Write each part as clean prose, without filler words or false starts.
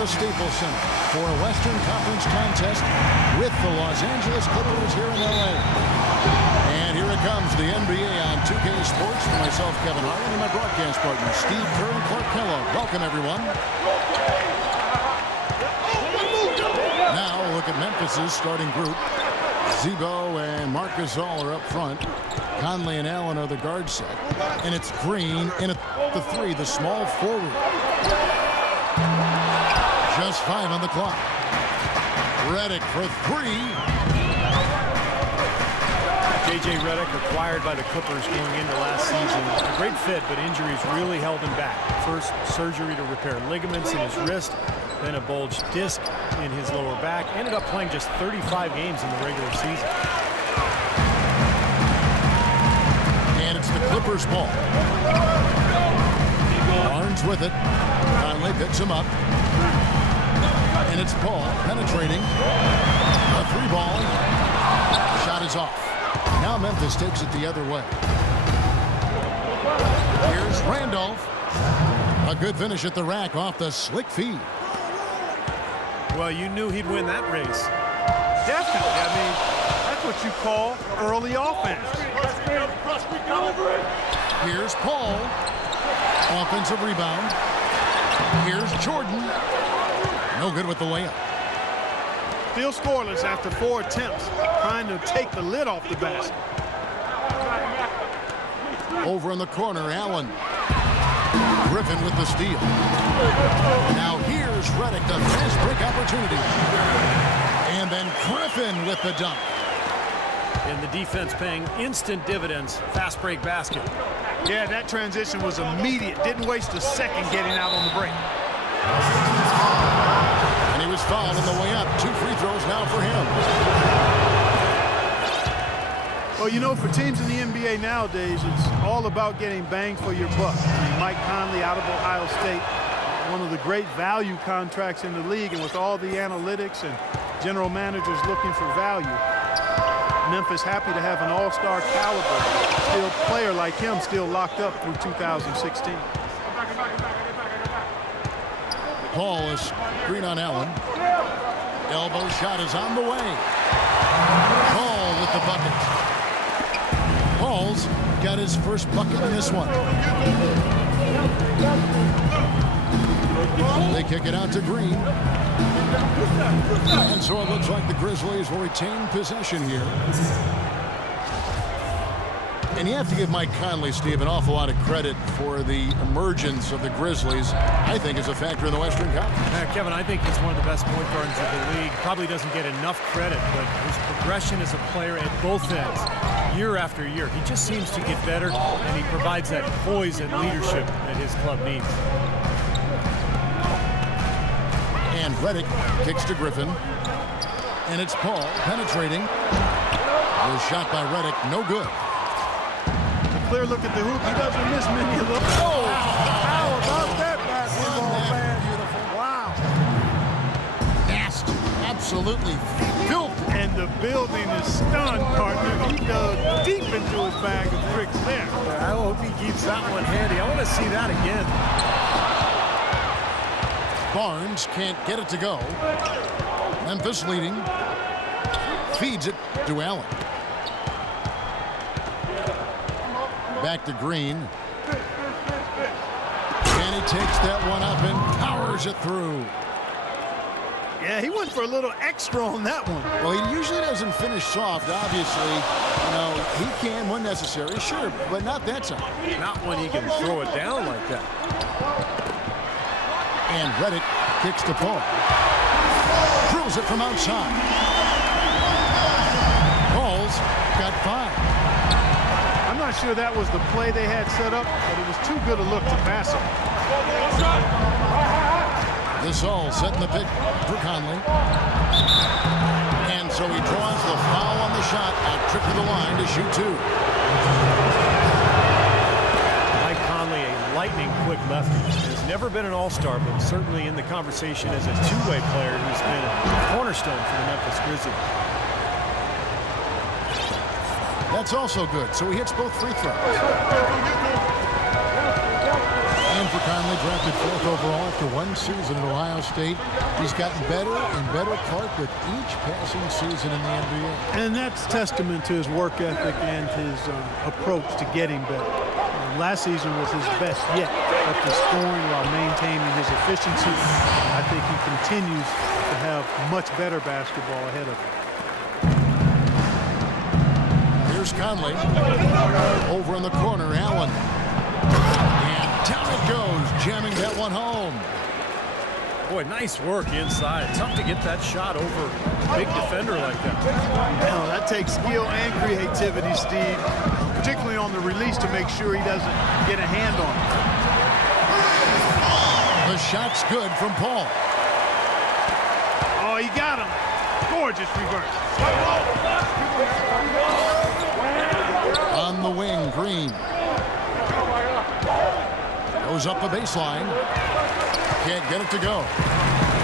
the Staples Center for a Western Conference contest with the Los Angeles Clippers here in LA. And here it comes, the NBA on 2K Sports for myself, Kevin Harlan, and my broadcast partners, Steve Kerr and Clark Kellogg. Welcome, everyone. Now, look at Memphis's starting group. Zebo and Marc Gasol are up front. Conley and Allen are the guard set. And it's Green in at the three, the small forward. Just 5 on the clock. Redick for three. J.J. Redick, acquired by the Clippers going into last season. A great fit, but injuries really held him back. First, surgery to repair ligaments in his wrist, then a bulged disc in his lower back. Ended up playing just 35 games in the regular season. And it's the Clippers' ball. Barnes with it. Conley picks him up. And it's Paul penetrating. A three ball. Shot is off. Now Memphis takes it the other way. Here's Randolph. A good finish at the rack off the slick feed. Well, you knew he'd win that race. Definitely. I mean, that's what you call early offense. Here's Paul. Offensive rebound. Here's Jordan. No good with the layup. Still scoreless after 4 attempts, trying to take the lid off the basket. Over in the corner, Allen. Griffin with the steal. Now here's Redick, the fast break opportunity. And then Griffin with the dunk. And the defense paying instant dividends. Fast break basket. Yeah, that transition was immediate. Didn't waste a second getting out on the break. And he was fouled on the way up. 2 free throws now for him. Well, you know, for teams in the NBA nowadays, it's all about getting bang for your buck. I mean, Mike Conley out of Ohio State, one of the great value contracts in the league, and with all the analytics and general managers looking for value, Memphis happy to have an all-star caliber still player like him still locked up through 2016. Paul is screen on Allen. Elbow shot is on the way. Paul with the bucket. Paul's got his first bucket in this one. They kick it out to Green. And so it looks like the Grizzlies will retain possession here. And you have to give Mike Conley, Steve, an awful lot of credit for the emergence of the Grizzlies, I think, as a factor in the Western Conference. Kevin, I think he's one of the best point guards of the league. Probably doesn't get enough credit, but his progression as a player at both ends, year after year, he just seems to get better, and he provides that poise and leadership that his club needs. And Redick kicks to Griffin. And it's Paul penetrating. The shot by Redick, no good. Clear look at the hoop. He doesn't miss many of those. Oh, how about that basketball, man? Beautiful. Wow. Nasty. Absolutely filthy. And the building is stunned, partner. He dug deep into his bag of tricks there. I hope he keeps that one handy. I want to see that again. Barnes can't get it to go. Memphis leading. Feeds it to Allen. Back to Green. And he takes that one up and powers it through. Yeah, he went for a little extra on that one. Well, he usually doesn't finish soft, obviously. You know, he can when necessary, sure, but not that time. Not when he can throw it down like that. And Redick kicks to Paul. Drills it from outside. Paul's got 5. I'm not sure that was the play they had set up, but it was too good a look to pass him. This all set in the pick for Conley. And so he draws the foul on the shot. A trip to the line to shoot 2. Mike Conley, a lightning-quick lefty. Has never been an all-star, but certainly in the conversation as a two-way player who's been a cornerstone for the Memphis Grizzlies. That's also good. So he hits both free throws. And for Conley, drafted 4th overall after 1 season at Ohio State. He's gotten better and better, Clark, with each passing season in the NBA. And that's testament to his work ethic and his approach to getting better. Last season was his best yet, up to scoring while maintaining his efficiency. I think he continues to have much better basketball ahead of him. Here's Conley. Over in the corner, Allen. And down it goes, jamming that one home. Boy, nice work inside. Tough to get that shot over a big defender like that. Now, that takes skill and creativity, Steve, particularly on the release to make sure he doesn't get a hand on it. The shot's good from Paul. Oh, he got him. Gorgeous reverse. On the wing, Green. Goes up the baseline. Can't get it to go.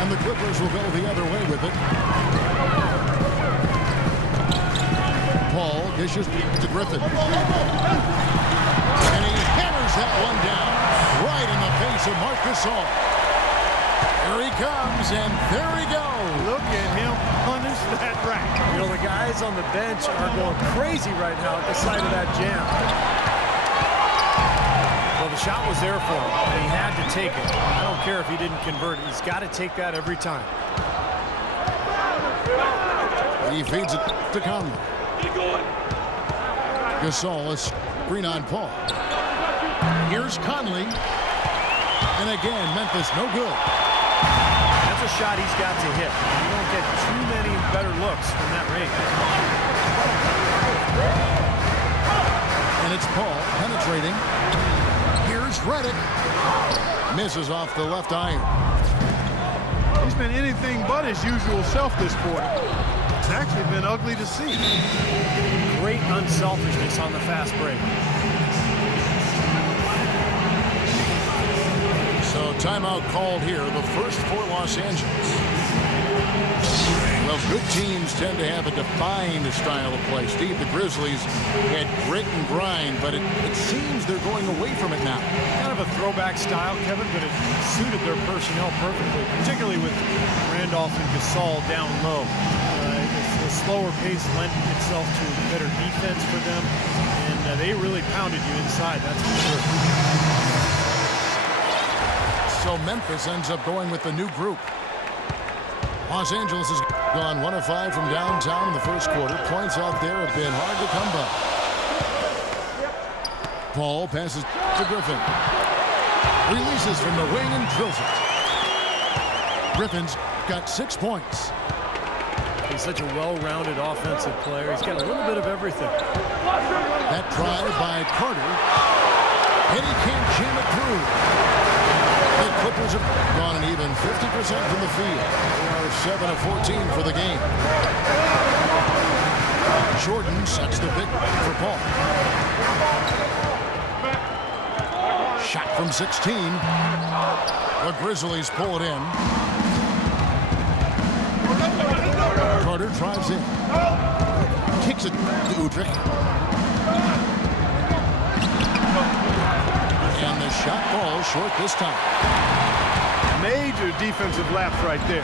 And the Clippers will go the other way with it. Paul dishes to Griffin. And he hammers that one down right in the face of Marc Gasol. Here he comes, and there he goes. Look at him punish that rack. You know, the guys on the bench are going crazy right now at the sight of that jam. Well, the shot was there for him, and he had to take it. I don't care if he didn't convert it. He's got to take that every time. He feeds it to Conley. Gasol is screen on Paul. Here's Conley. And again, Memphis no good. That's a shot he's got to hit. You don't get too many better looks from that range. And it's Paul penetrating. Here's Redick. Misses off the left iron. He's been anything but his usual self this quarter. It's actually been ugly to see. Great unselfishness on the fast break. So timeout called here, the first for Los Angeles. Well, good teams tend to have a defined style of play. Steve, the Grizzlies had grit and grind, but it seems they're going away from it now. Kind of a throwback style, Kevin, but it suited their personnel perfectly, particularly with Randolph and Gasol down low. The slower pace lent itself to better defense for them, and they really pounded you inside, that's for sure. So Memphis ends up going with the new group. Los Angeles has gone 1 of 5 from downtown in the first quarter. Points out there have been hard to come by. Paul passes to Griffin. Releases from the wing and drills it. Griffin's got 6 points. He's such a well-rounded offensive player. He's got a little bit of everything. That drive by Carter. And he can't jam it through. The Clippers have gone an even 50% from the field. They are 7 of 14 for the game. Jordan sets the pick for Paul. Shot from 16. The Grizzlies pull it in. Carter drives in. Kicks it to Udrih. And the shot falls short this time. Major defensive lapse right there.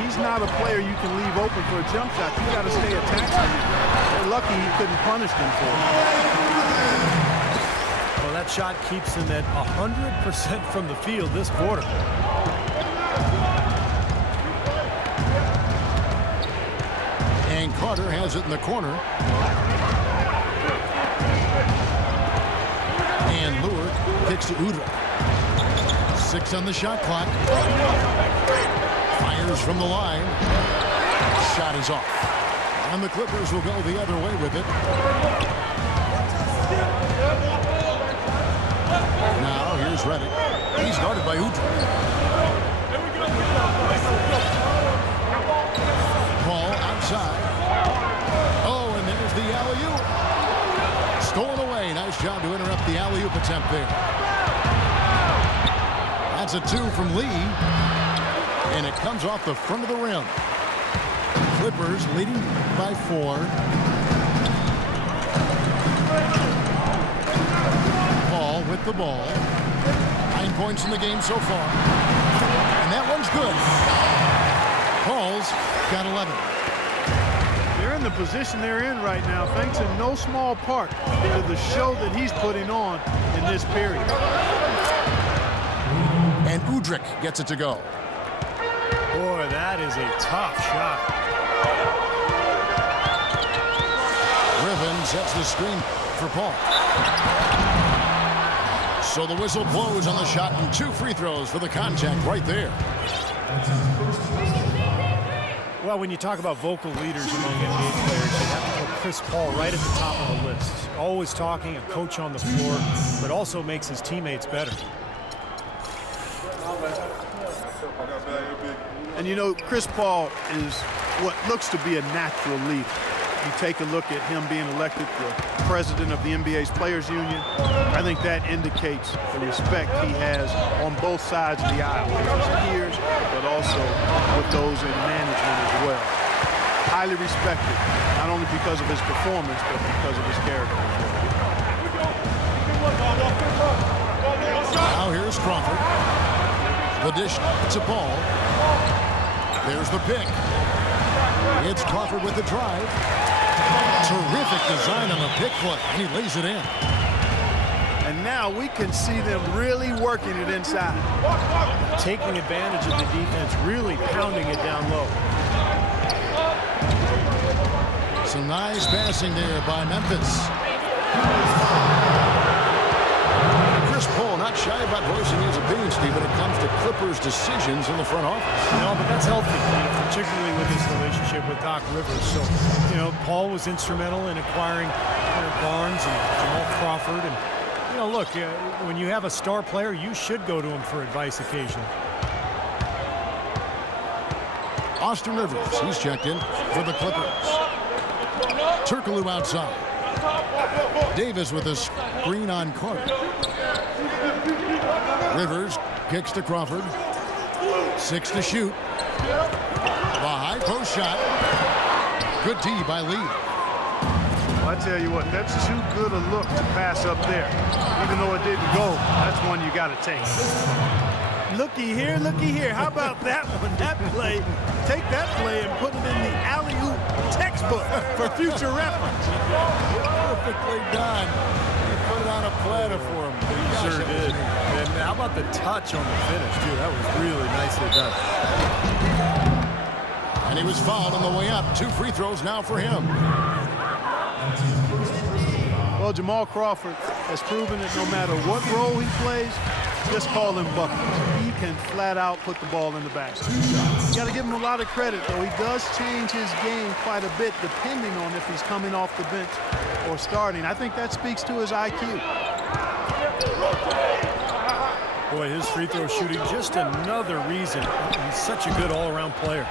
He's not a player you can leave open for a jump shot. You got to stay attached to him. They're lucky he couldn't punish them for it. Well, that shot keeps him at 100% from the field this quarter. And Carter has it in the corner. And Lure kicks to Udrih. 6 on the shot clock. Fires from the line. Shot is off. And the Clippers will go the other way with it. Now here's Redick. He's guarded by Udrih. Paul outside. Oh, and there's the alley-oop. Stolen away. Nice job to interrupt the alley-oop attempt there. That's a 2 from Lee. And it comes off the front of the rim. Clippers leading by 4. Paul with the ball. points in the game so far. And that one's good. Paul's got 11. They're in the position they're in right now, thanks in no small part to the show that he's putting on in this period. And Udrich gets it to go. Boy, that is a tough shot. Riven sets the screen for Paul. So the whistle blows on the shot and 2 free throws for the contact right there. Well, when you talk about vocal leaders among NBA players, you have to put Chris Paul right at the top of the list. Always talking, a coach on the floor, but also makes his teammates better. And you know, Chris Paul is what looks to be a natural leader. You take a look at him being elected the president of the NBA's Players Union. I think that indicates the respect he has on both sides of the aisle, with his peers, but also with those in management as well. Highly respected, not only because of his performance, but because of his character as well. Now here's Crawford. The dish to Paul. There's the pick. It's Crawford with the drive. Terrific design on the pick play, and he lays it in. And now we can see them really working it inside. Taking advantage of the defense, really pounding it down low. Some nice passing there by Memphis. Chris Paul not shy about voicing his opinion, Steve, when it comes to Clippers' decisions in the front office. No, but that's healthy, particularly with his relationship with Doc Rivers. So, Paul was instrumental in acquiring Barnes and Jamal Crawford. And, look, when you have a star player, you should go to him for advice occasionally. Austin Rivers, he's checked in for the Clippers. Turkoglu outside. Davis with a screen on Carter. Rivers kicks to Crawford. 6 to shoot. The high post shot. Good D by Lee. Well, I tell you what, that's too good a look to pass up there. Even though it didn't go, that's one you got to take. Looky here. How about that one? That play, take that play and put it in the alley-oop textbook for future reference. Perfectly done. He put it on a platter for him. He sure did. And how about the touch on the finish, too? That was really nicely done. And he was fouled on the way up. 2 free throws now for him. Well, Jamal Crawford has proven that no matter what role he plays, just call him buckets. He can flat out put the ball in the basket. You got to give him a lot of credit, though. He does change his game quite a bit depending on if he's coming off the bench or starting. I think that speaks to his IQ. Boy, his free throw shooting, just another reason he's such a good all-around player.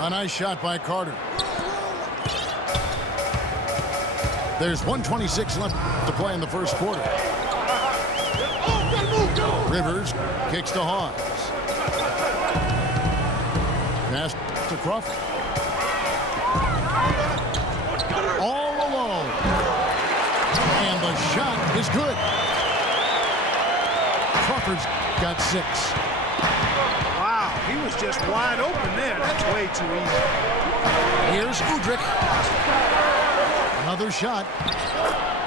A nice shot by Carter. There's 1:26 left to play in the first quarter. Rivers kicks to Hawes. Pass to Crawford. All alone. And the shot is good. Crawford's got 6. Wow, he was just wide open there. That's way too easy. Here's Udrich. Another shot.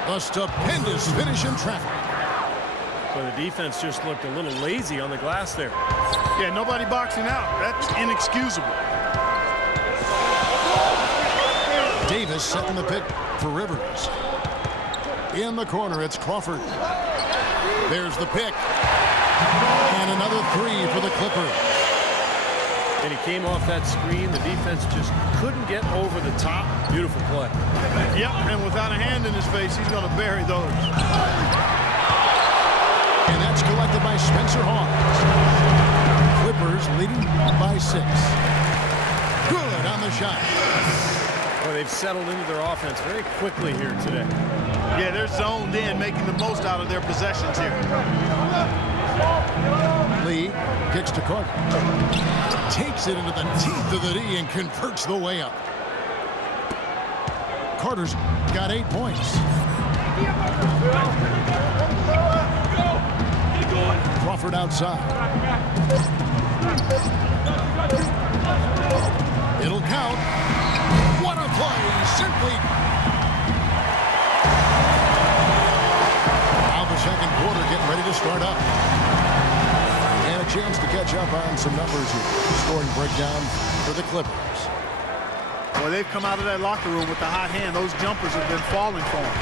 A stupendous finish in traffic. Well, the defense just looked a little lazy on the glass there. Yeah, nobody boxing out. That's inexcusable. Davis setting the pick for Rivers. In the corner, it's Crawford. There's the pick. And another 3 for the Clippers. And he came off that screen. The defense just couldn't get over the top. Beautiful play. Yep, and without a hand in his face, he's going to bury those. And that's collected by Spencer Hawes. Clippers leading by 6. Good on the shot. Well, they've settled into their offense very quickly here today. Yeah, they're zoned in, making the most out of their possessions here. Lee kicks to Carter. Takes it into the teeth of the D and converts the way up. Carter's got 8 points. Keep going. Crawford outside. It'll count. What a play! Simply. Now the second quarter getting ready to start up. And a chance to catch up on some numbers here. Scoring breakdown for the Clippers. Well, they've come out of that locker room with the hot hand. Those jumpers have been falling for them.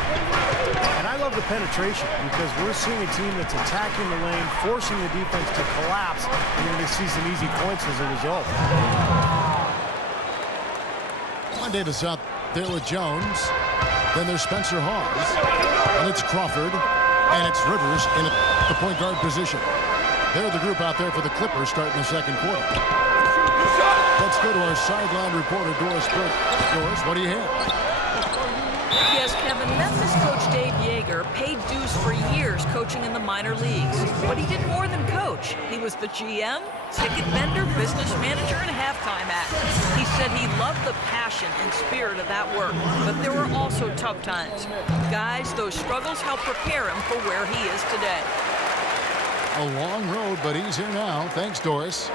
And I love the penetration because we're seeing a team that's attacking the lane, forcing the defense to collapse, and you're going to see some easy points as a result. One Davis out there with Jones. Then there's Spencer Hawes. And it's Crawford. And it's Rivers in the point guard position. They're the group out there for the Clippers starting the second quarter. Let's go to our sideline reporter, Doris Burke. Doris, what do you have? Yes, Kevin, Memphis coach Dave Yeager paid dues for years coaching in the minor leagues. But he did more than coach. He was the GM, ticket vendor, business manager, and halftime act. He said he loved the passion and spirit of that work, but there were also tough times. Guys, those struggles helped prepare him for where he is today. A long road, but he's here now. Thanks, Doris.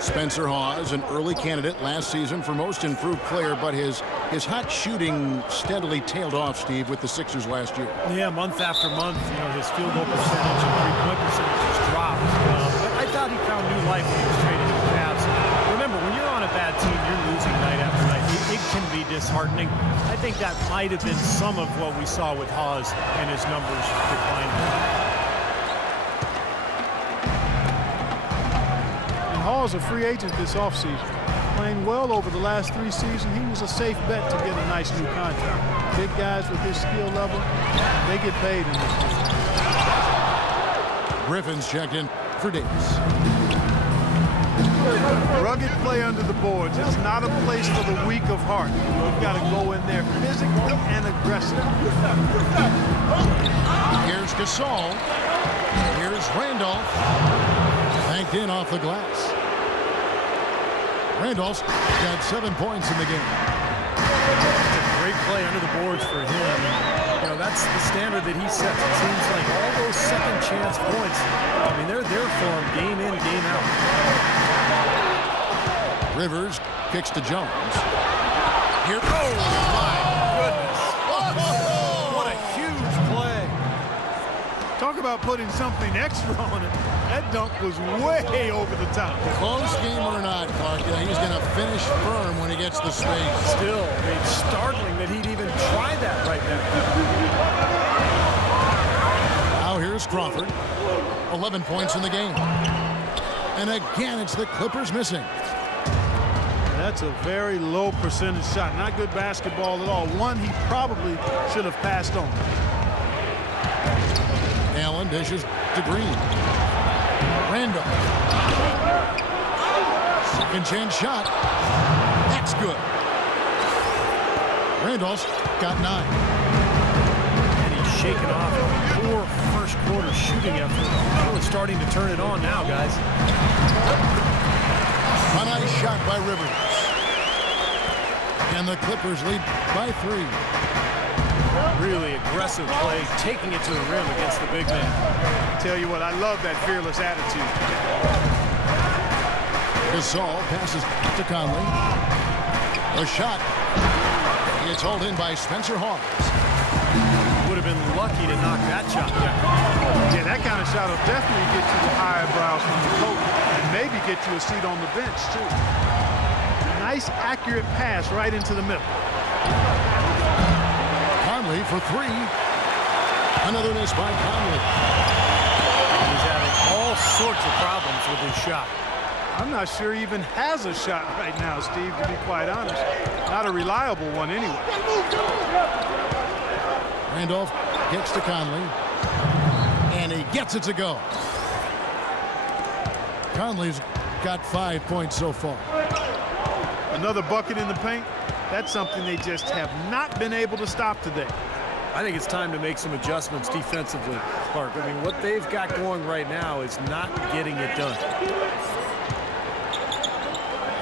Spencer Hawes, an early candidate last season for most improved player, but his hot shooting steadily tailed off, Steve, with the Sixers last year. Yeah, month after month, his field goal percentage and three-point percentage has dropped. But I thought he found new life when he was traded to the Cavs. Remember, when you're on a bad team, you're losing night after night. It can be disheartening. I think that might have been some of what we saw with Hawes and his numbers declining. Hall's a free agent this offseason. Playing well over the last 3 seasons, he was a safe bet to get a nice new contract. Big guys with his skill level, they get paid in this league. Griffin's checked in for Davis. Rugged play under the boards. It's not a place for the weak of heart. You've got to go in there physically and aggressive. Here's Gasol. Here's Randolph. Banked in off the glass. Randolph's got 7 points in the game. It's a great play under the boards for him. That's the standard that he sets. It seems like all those second chance points, they're there for him game in, game out. Rivers kicks to Jones. Here. Oh, my goodness. What a huge play. Talk about putting something extra on it. That dunk was way over the top. Close game or not, Clark, he's going to finish firm when he gets the space. Still, it's startling that he'd even try that right now. Now here's Crawford. 11 points in the game. And again, it's the Clippers missing. That's a very low percentage shot. Not good basketball at all. One he probably should have passed on. Allen dishes to Green. Randolph. Second chance shot. That's good. Randolph's got 9. And he's shaking off a poor first quarter shooting effort. Really starting to turn it on now, guys. A nice shot by Rivers. And the Clippers lead by 3. Really aggressive play, taking it to the rim against the big man. Tell you what, I love that fearless attitude. Gasol passes to Conley. A shot. It's hauled in by Spencer Hawes. Would have been lucky to knock that shot down. Yeah, that kind of shot will definitely get you the eyebrows from the coach and maybe get you a seat on the bench, too. Nice, accurate pass right into the middle. Conley for 3. Another miss by Conley. He's having all sorts of problems with his shot. I'm not sure he even has a shot right now, Steve, to be quite honest. Not a reliable one anyway. Randolph kicks to Conley. And he gets it to go. Conley's got 5 points so far. Another bucket in the paint. That's something they just have not been able to stop today. I think it's time to make some adjustments defensively, Clark. What they've got going right now is not getting it done.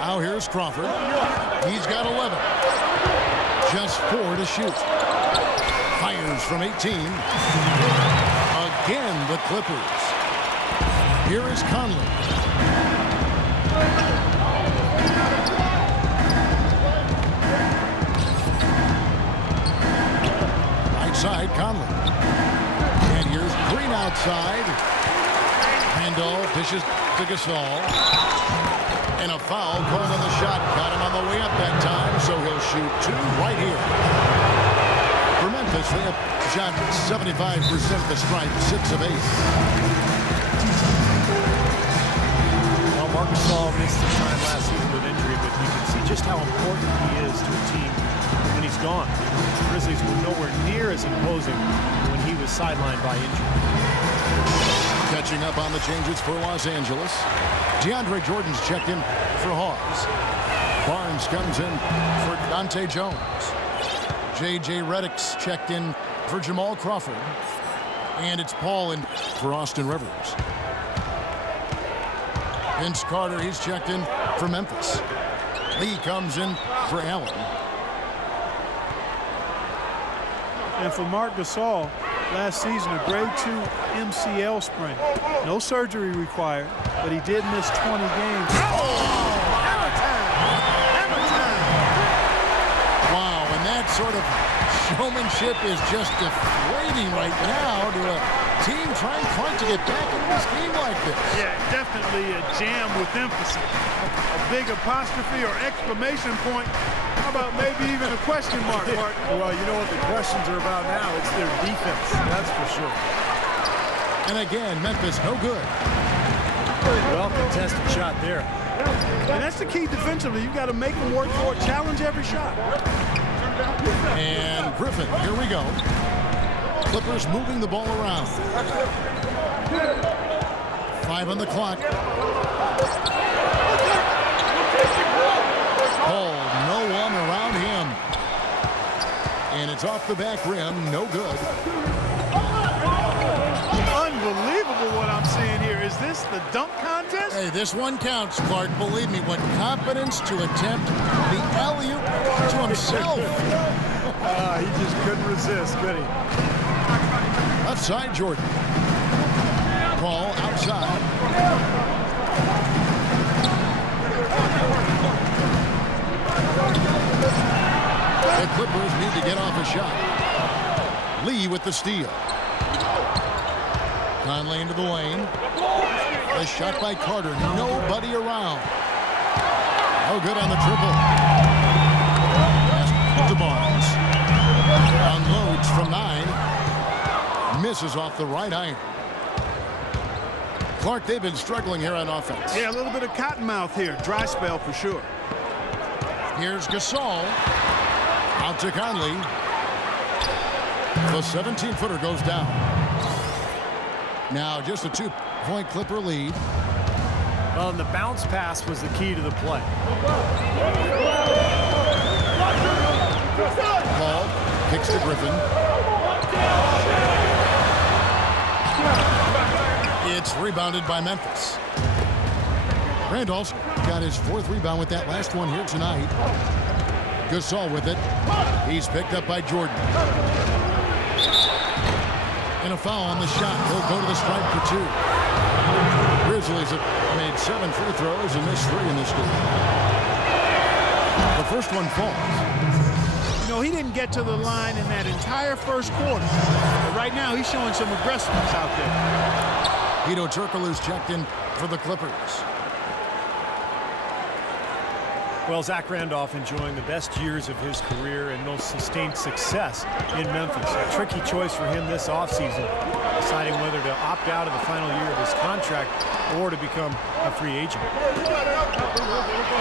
Now here's Crawford. He's got 11. Just 4 to shoot. Fires from 18. Again, the Clippers. Here is Conley. Right side, Conley. And here's Green outside. Randolph dishes to Gasol. And a foul called on the shot. Got him on the way up that time, so he'll shoot 2 right here. For Memphis, they have shot 75% at the stripe, 6 of 8. Well, Marc Gasol missed some time last season with injury, but you can see just how important he is to a team when he's gone. The Grizzlies were nowhere near as imposing when he was sidelined by injury. Catching up on the changes for Los Angeles. DeAndre Jordan's checked in for Hawks. Barnes comes in for Dante Jones. J.J. Redick's checked in for Jamal Crawford. And it's Paul in for Austin Rivers. Vince Carter, he's checked in for Memphis. Lee comes in for Allen. And for Marc Gasol, last season, a grade 2 MCL sprain. No surgery required, but he did miss 20 games. Wow, and that sort of showmanship is just deflating right now to a team trying to get back into this game like this. Yeah, definitely a jam with emphasis. A big apostrophe or exclamation point. How about maybe even a question mark, Mark? Well, you know what the questions are about now? It's their defense, that's for sure. And again, Memphis no good. Well contested shot there. And that's the key defensively. You've got to make them work for it, challenge every shot. And Griffin, here we go. Clippers moving the ball around. 5 on the clock. Paul, no one around him. And it's off the back rim, no good. Unbelievable what I'm seeing here. Is this the dunk contest? Hey, this one counts, Clark. Believe me, what confidence to attempt the alley-oop to himself. He just couldn't resist, could he? Left side, Jordan. Paul outside. The Clippers need to get off a shot. Lee with the steal. Conley into the lane. A shot by Carter. Nobody around. No good on the triple. Pass to Barnes. Unloads from 9. Misses off the right iron. Clark, they've been struggling here on offense. Yeah, a little bit of cottonmouth here. Dry spell for sure. Here's Gasol. Out to Conley. The 17-footer goes down. Now just a 2-point Clipper lead. Well, and the bounce pass was the key to the play. Paul kicks to Griffin. It's rebounded by Memphis. Randolph's got his 4th rebound with that last one here tonight. Gasol with it. He's picked up by Jordan. And a foul on the shot. He'll go to the stripe for 2. Grizzlies have made 7 free throws and missed 3 in this game. The first one falls. You know, he didn't get to the line in that entire first quarter. But right now, he's showing some aggressiveness out there. Hedo Turkoglu's checked in for the Clippers. Well, Zach Randolph enjoying the best years of his career and most sustained success in Memphis. A tricky choice for him this offseason, deciding whether to opt out of the final year of his contract or to become a free agent.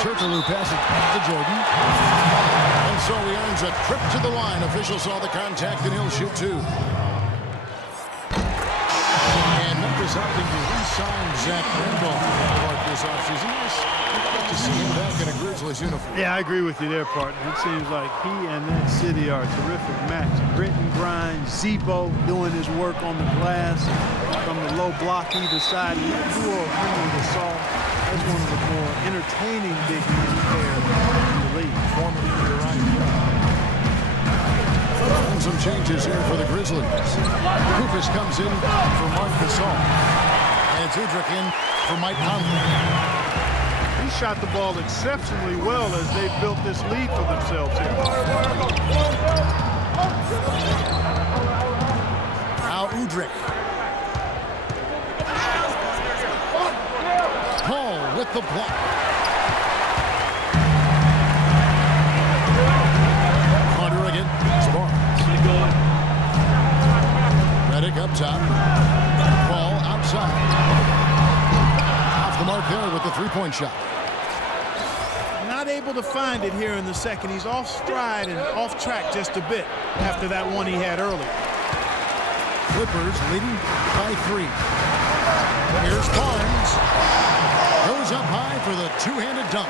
Turkoglu passes to Jordan. And so he earns a trip to the line. Officials saw the contact and he'll shoot 2. And Memphis opting to re-sign Zach Randolph this offseason. Nice to see him back in a Grizzlies uniform. Yeah, I agree with you there, partner. It seems like he and that city are a terrific match. Grit and grind, Zebo doing his work on the glass from the low block either side. And that duo of him and Gasol, that's one of the more entertaining big men pairs in the league. Formerly to the right. some changes here for the Grizzlies. Rufus comes in for Mark Gasol. And it's Udrich in for Mike Conley. He shot the ball exceptionally well as they built this lead for themselves here. Now Udrich. Paul with the block. Carter again. Barnes. Redick up top. Paul outside. Off the mark there with the three-point shot. Not able to find it here in the second. He's off stride and off track just a bit after that one he had earlier. Clippers leading by 3. Here's Barnes. Goes up high for the two-handed dunk.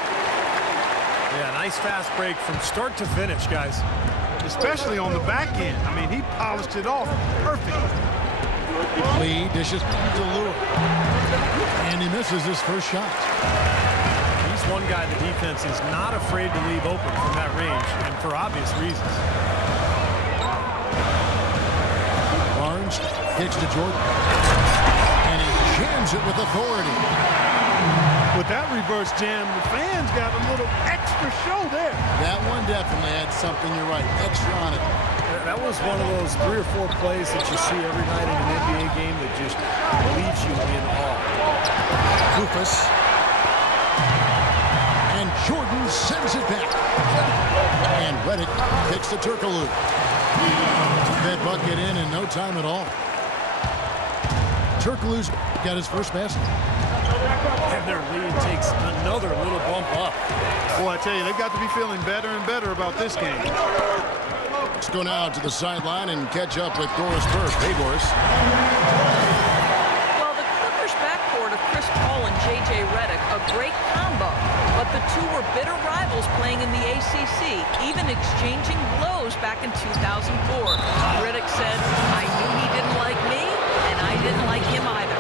Yeah, nice fast break from start to finish, guys. Especially on the back end. I mean, he polished it off perfectly. Lee dishes to Lure. And he misses his first shot. He's one guy the defense is not afraid to leave open from that range, and for obvious reasons. Barnes kicks to Jordan. And he jams it with authority. With that reverse jam, the fans got a little extra show there. That one definitely had something, you're right, extra on it. That was one of those 3 or 4 plays that you see every night in an NBA game that just leaves you in awe. Rufus. And Jordan sends it back. And Redick kicks to Turkoglu. Took that bucket in no time at all. Turkoglu's got his first basket. And their lead takes another little bump up. Boy, I tell you, they've got to be feeling better and better about this game. Let's go now to the sideline and catch up with Doris Burke. Hey, Doris. Well, the Clippers backcourt of Chris Paul and J.J. Redick, a great combo. But the two were bitter rivals playing in the ACC, even exchanging blows back in 2004. Redick said, "I knew he didn't like me, and I didn't like him either."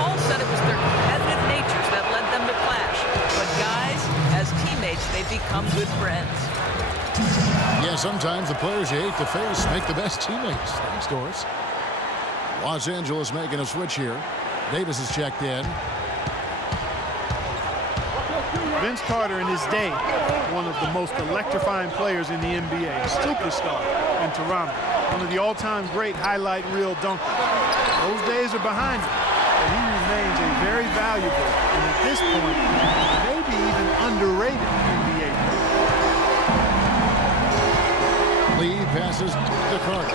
Paul said it was their competitive natures that led them to clash. But guys, as teammates, they've become good friends. Yeah, sometimes the players you hate to face make the best teammates. Thanks, Doris. Los Angeles making a switch here. Davis is checked in. Vince Carter in his day, one of the most electrifying players in the NBA, a superstar in Toronto, one of the all-time great highlight reel dunkers. Those days are behind him, but he remains a very valuable and at this point, maybe even underrated NBA player. Lee passes to Carter.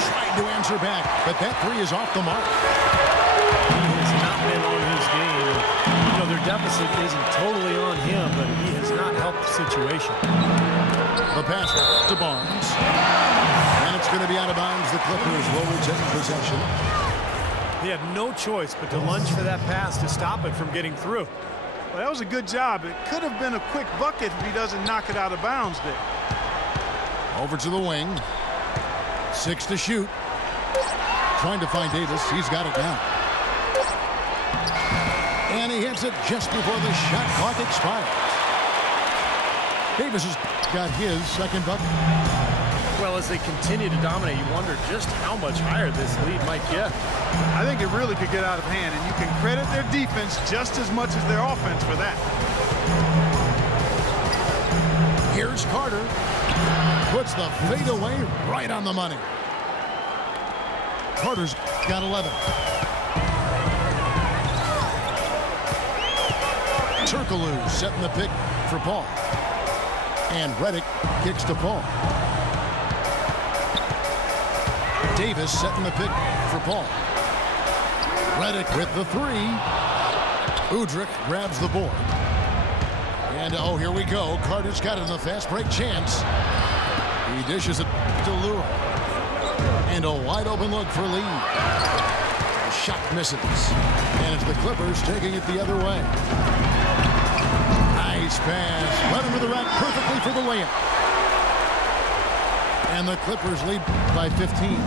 Trying to answer back, but that three is off the mark. He has not been on his game. You know, their deficit isn't totally on him, but he has not helped the situation. The pass to Barnes. And it's going to be out of bounds. The Clippers will retain possession. He had no choice but to lunge for that pass to stop it from getting through. Well, that was a good job. It could have been a quick bucket if he doesn't knock it out of bounds there. Over to the wing. 6 to shoot. Trying to find Davis. He's got it now. And he hits it just before the shot clock expires. Davis has got his second bucket. Well, as they continue to dominate, you wonder just how much higher this lead might get. I think it really could get out of hand, and you can credit their defense just as much as their offense for that. Here's Carter. Puts the fadeaway right on the money. Carter's got 11. Turkoglu setting the pick for Paul. And Redick kicks to Paul. Davis setting the pick for Paul. Redick with the three. Udrich grabs the board. And oh, here we go. Carter's got it in the fast break chance. He dishes it to Lure. And a wide open look for Lee. The shot misses. And it's the Clippers taking it the other way. Nice pass. Led him to the rack perfectly for the layup. And the Clippers lead by 15.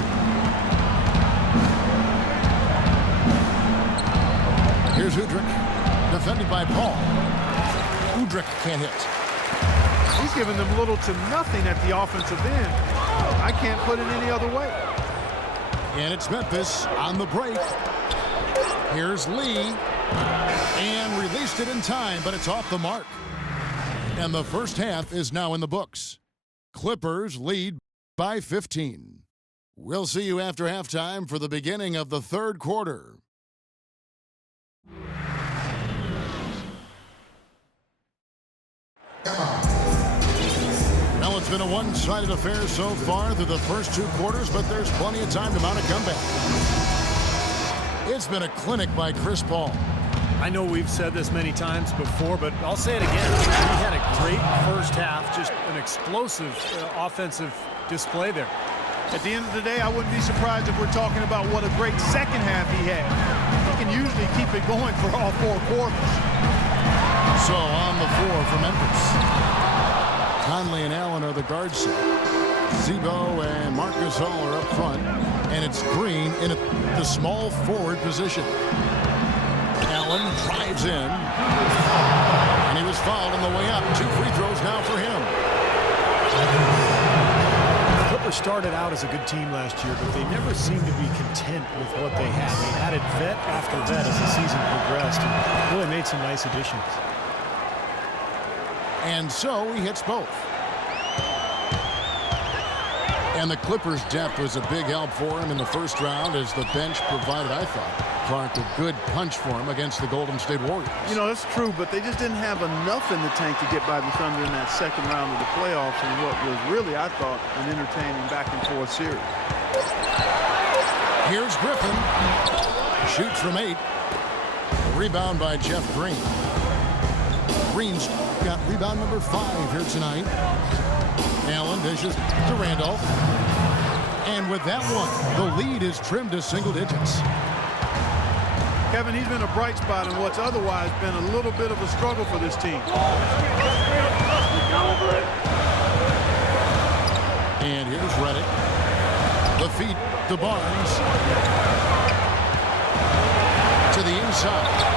Here's Udrich. Defended by Paul. Udrich can't hit. He's giving them little to nothing at the offensive end. I can't put it any other way. And it's Memphis on the break. Here's Lee. And released it in time, but it's off the mark. And the first half is now in the books. Clippers lead by 15. We'll see you after halftime for the beginning of the third quarter. Well, it's been a one-sided affair so far through the first two quarters, but there's plenty of time to mount a comeback. It's been a clinic by Chris Paul. I know we've said this many times before, but I'll say it again. He had a great first half, just an explosive offensive display there. At the end of the day, I wouldn't be surprised if we're talking about what a great second half he had. He can usually keep it going for all four quarters. So on the floor for Memphis, Conley and Allen are the guard set. Zebo and Marcus Hall are up front, and it's Green in the small forward position. Allen drives in, and he was fouled on the way up. 2 free throws now for him. The Clippers started out as a good team last year, but they never seemed to be content with what they had. They added vet after vet as the season progressed and really made some nice additions. And so he hits both. And the Clippers' depth was a big help for him in the first round as the bench provided, I thought, Clark, a good punch for him against the Golden State Warriors. You know, that's true, but they just didn't have enough in the tank to get by the Thunder in that second round of the playoffs in what was really, I thought, an entertaining back-and-forth series. Here's Griffin. Shoots from 8. Rebound by Jeff Green. Green's got rebound number 5 here tonight. Allen dishes to Randolph. And with that one, the lead is trimmed to single digits. Kevin, he's been a bright spot in what's otherwise been a little bit of a struggle for this team. And here's Reddick. The feet to Barnes. To the inside.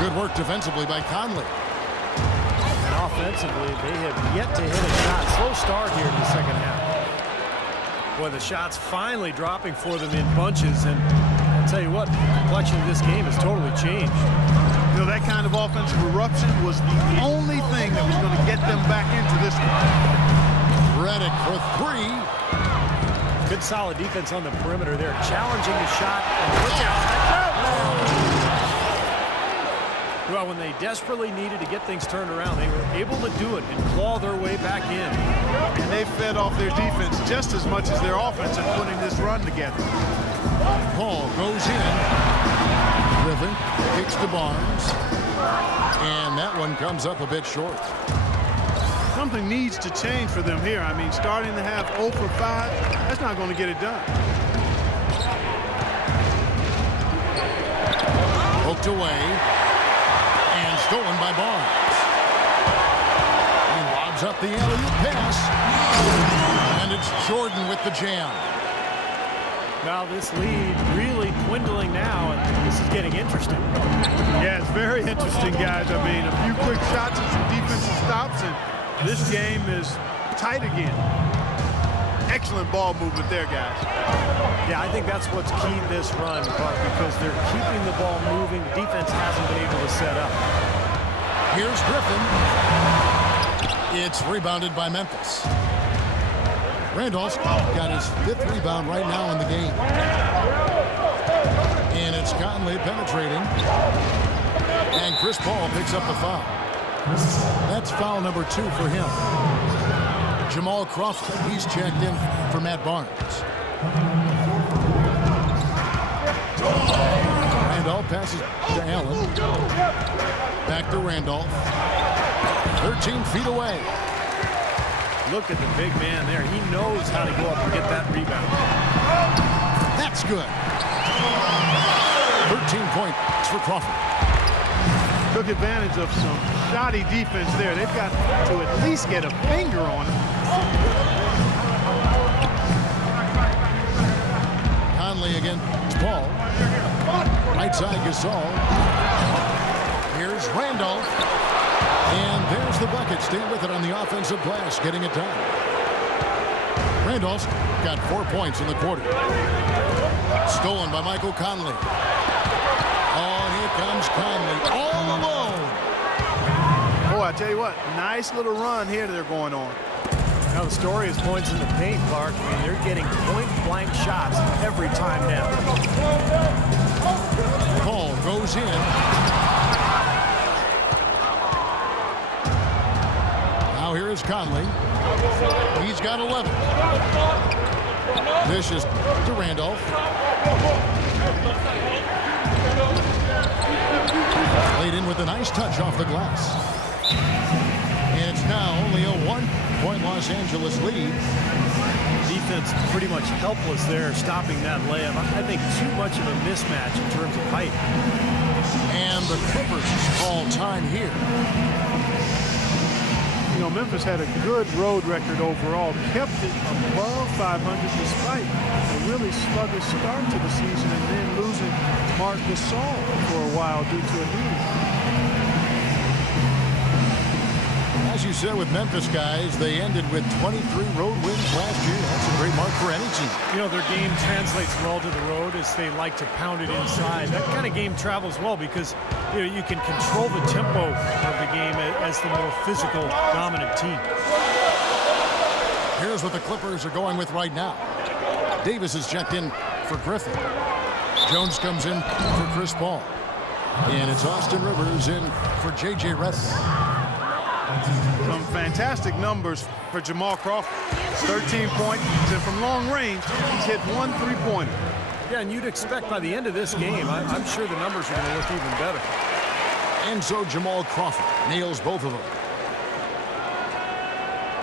Good work defensively by Conley. And offensively, they have yet to hit a shot. Slow start here in the second half. Boy, the shots finally dropping for them in bunches, and I'll tell you what, the complexion of this game has totally changed. You know, that kind of offensive eruption was the only thing that was going to get them back into this one. Reddick for 3. Good solid defense on the perimeter there, challenging the shot. Well, when they desperately needed to get things turned around, they were able to do it and claw their way back in. And they fed off their defense just as much as their offense in putting this run together. Paul goes in. Griffin kicks to Barnes. And that one comes up a bit short. Something needs to change for them here. I mean, starting the half 0 for 5, that's not going to get it done. Poked away. And stolen by Barnes. He lobs up the alley-oop pass. And it's Jordan with the jam. Now this lead really dwindling now, and this is getting interesting. Yeah, it's very interesting, guys. I mean, a few quick shots and some defensive stops, and this game is tight again. Excellent ball movement there, guys. Yeah, I think that's what's keyed this run, Clark, because they're keeping the ball moving. The defense hasn't been able to set up. Here's Griffin. It's rebounded by Memphis. Randolph's got his 5th rebound right now in the game. And it's Conley penetrating. And Chris Paul picks up the foul. That's foul number 2 for him. Jamal Crawford, he's checked in for Matt Barnes. Randolph passes to Allen. Back to Randolph. 13 feet away. Look at the big man there. He knows how to go up and get that rebound. That's good. 13 points for Crawford. Took advantage of some shoddy defense there. They've got to at least get a finger on him. Conley against Paul. Right side Gasol. Here's Randolph. And there's the bucket. Stay with it on the offensive glass, getting it done. Randolph's got 4 points in the quarter. Stolen by Michael Conley. Oh, here comes Conley all alone. Oh, I tell you what, nice little run here they're going on. Now the story is points in the paint, Clark. I mean, they're getting point-blank shots every time now. Ball goes in. Now here is Conley. He's got 11. Vicious to Randolph. Laid in with a nice touch off the glass. And it's now only a 1-point Los Angeles lead. Defense pretty much helpless there, stopping that layup. I think too much of a mismatch in terms of height. And the Clippers call time here. You know, Memphis had a good road record overall, kept it above 500 despite a really sluggish start to the season and then losing Marc Gasol for a while due to a knee. As you said with Memphis, guys, they ended with 23 road wins last year. That's a great mark for any team. You know, their game translates well to the road as they like to pound it inside. That kind of game travels well because you can control the tempo of the game as the more physical, dominant team. Here's what the Clippers are going with right now. Davis is checked in for Griffin. Jones comes in for Chris Paul. And it's Austin Rivers in for J.J. Redick. Some fantastic numbers for Jamal Crawford. 13 points, and from long range, he's hit 1 3-pointer. Yeah, and you'd expect by the end of this game, I'm sure the numbers are going to look even better. And so Jamal Crawford nails both of them.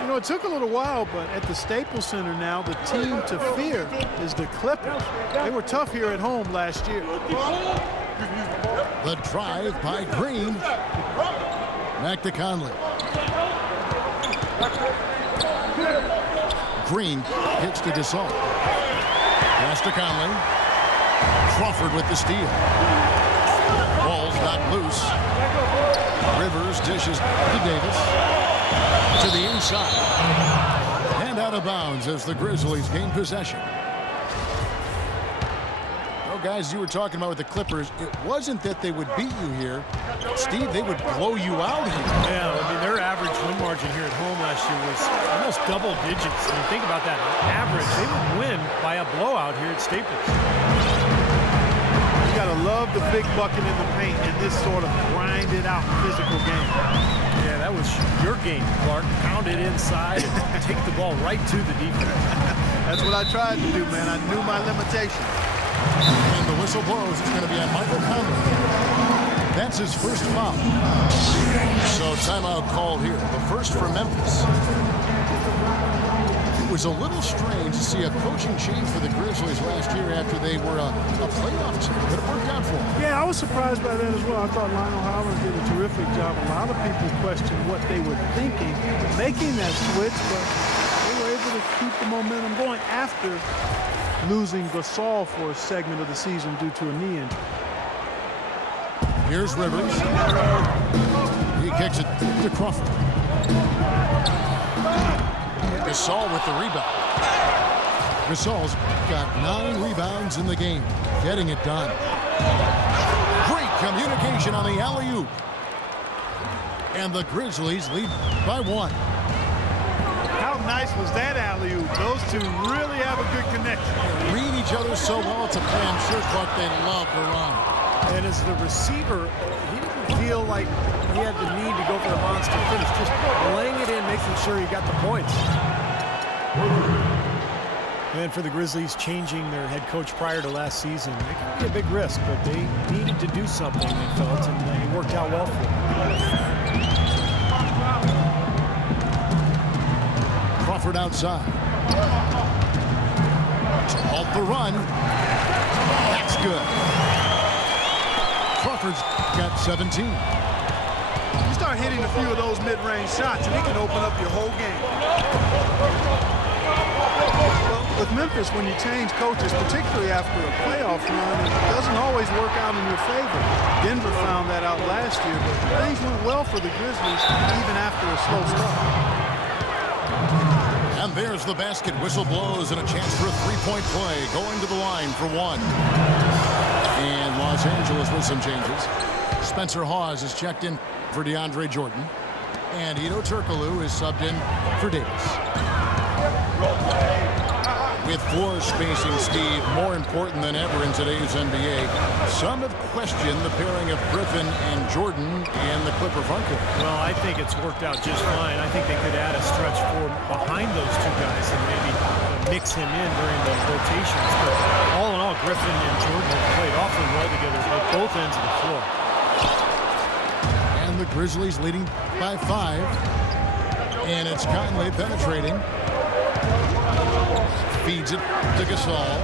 You know, it took a little while, but at the Staples Center now, the team to fear is the Clippers. They were tough here at home last year. The drive by Green. Back to Conley. Green hits to Gasol. Pass to Conley. Crawford with the steal. Ball's not loose. Rivers dishes to Davis. To the inside. And out of bounds as the Grizzlies gain possession. Guys, you were talking about with the Clippers, it wasn't that they would beat you here. Steve, they would blow you out here. Yeah, I mean, their average win margin here at home last year was almost double digits. I mean, think about that. Average, they would win by a blowout here at Staples. You got to love the big bucket in the paint in this sort of grinded out physical game. Yeah, that was your game, Clark. Pound it inside and take the ball right to the defense. That's what I tried to do, man. I knew my limitations. And the whistle blows. It's going to be on Michael Conley. That's his first foul. So timeout called here. The first for Memphis. It was a little strange to see a coaching change for the Grizzlies last year after they were a playoff team, but it worked out for them. Yeah, I was surprised by that as well. I thought Lionel Howland did a terrific job. A lot of people questioned what they were thinking making that switch, but they were able to keep the momentum going after losing Gasol for a segment of the season due to a knee injury. Here's Rivers. He kicks it to Crawford. Gasol with the rebound. Gasol's got 9 rebounds in the game, getting it done. Great communication on the alley-oop. And the Grizzlies lead by 1. How nice was that alley-oop? Those two really have a good connection. Read each other so well, it's a play I'm sure Clark they love to run. And as the receiver, he didn't feel like he had the need to go for the monster finish. Just laying it in, making sure he got the points. And for the Grizzlies, changing their head coach prior to last season, it could be a big risk, but they needed to do something, they felt, and it worked out well for them. Crawford outside. Halt the run. That's good. Crawford's got 17. You start hitting a few of those mid-range shots, and it can open up your whole game. Well, with Memphis, when you change coaches, particularly after a playoff run, it doesn't always work out in your favor. Denver found that out last year, but things went well for the Grizzlies even after a slow start. And there's There's the basket. Whistle blows and a chance for a three-point play. Going to the line for one. And Los Angeles with some changes. Spencer Hawes is checked in for DeAndre Jordan. And Hedo Turkoglu is subbed in for Davis. With floor spacing, Steve, more important than ever in today's NBA. Some have questioned the pairing of Griffin and Jordan and the Clipper front court. Well, I think it's worked out just fine. I think they could add a stretch four behind those two guys and maybe mix him in during the rotations. But all in all, Griffin and Jordan have played awfully well together at both ends of the floor. And the Grizzlies leading by 5. And it's Conley penetrating. Feeds it to Gasol.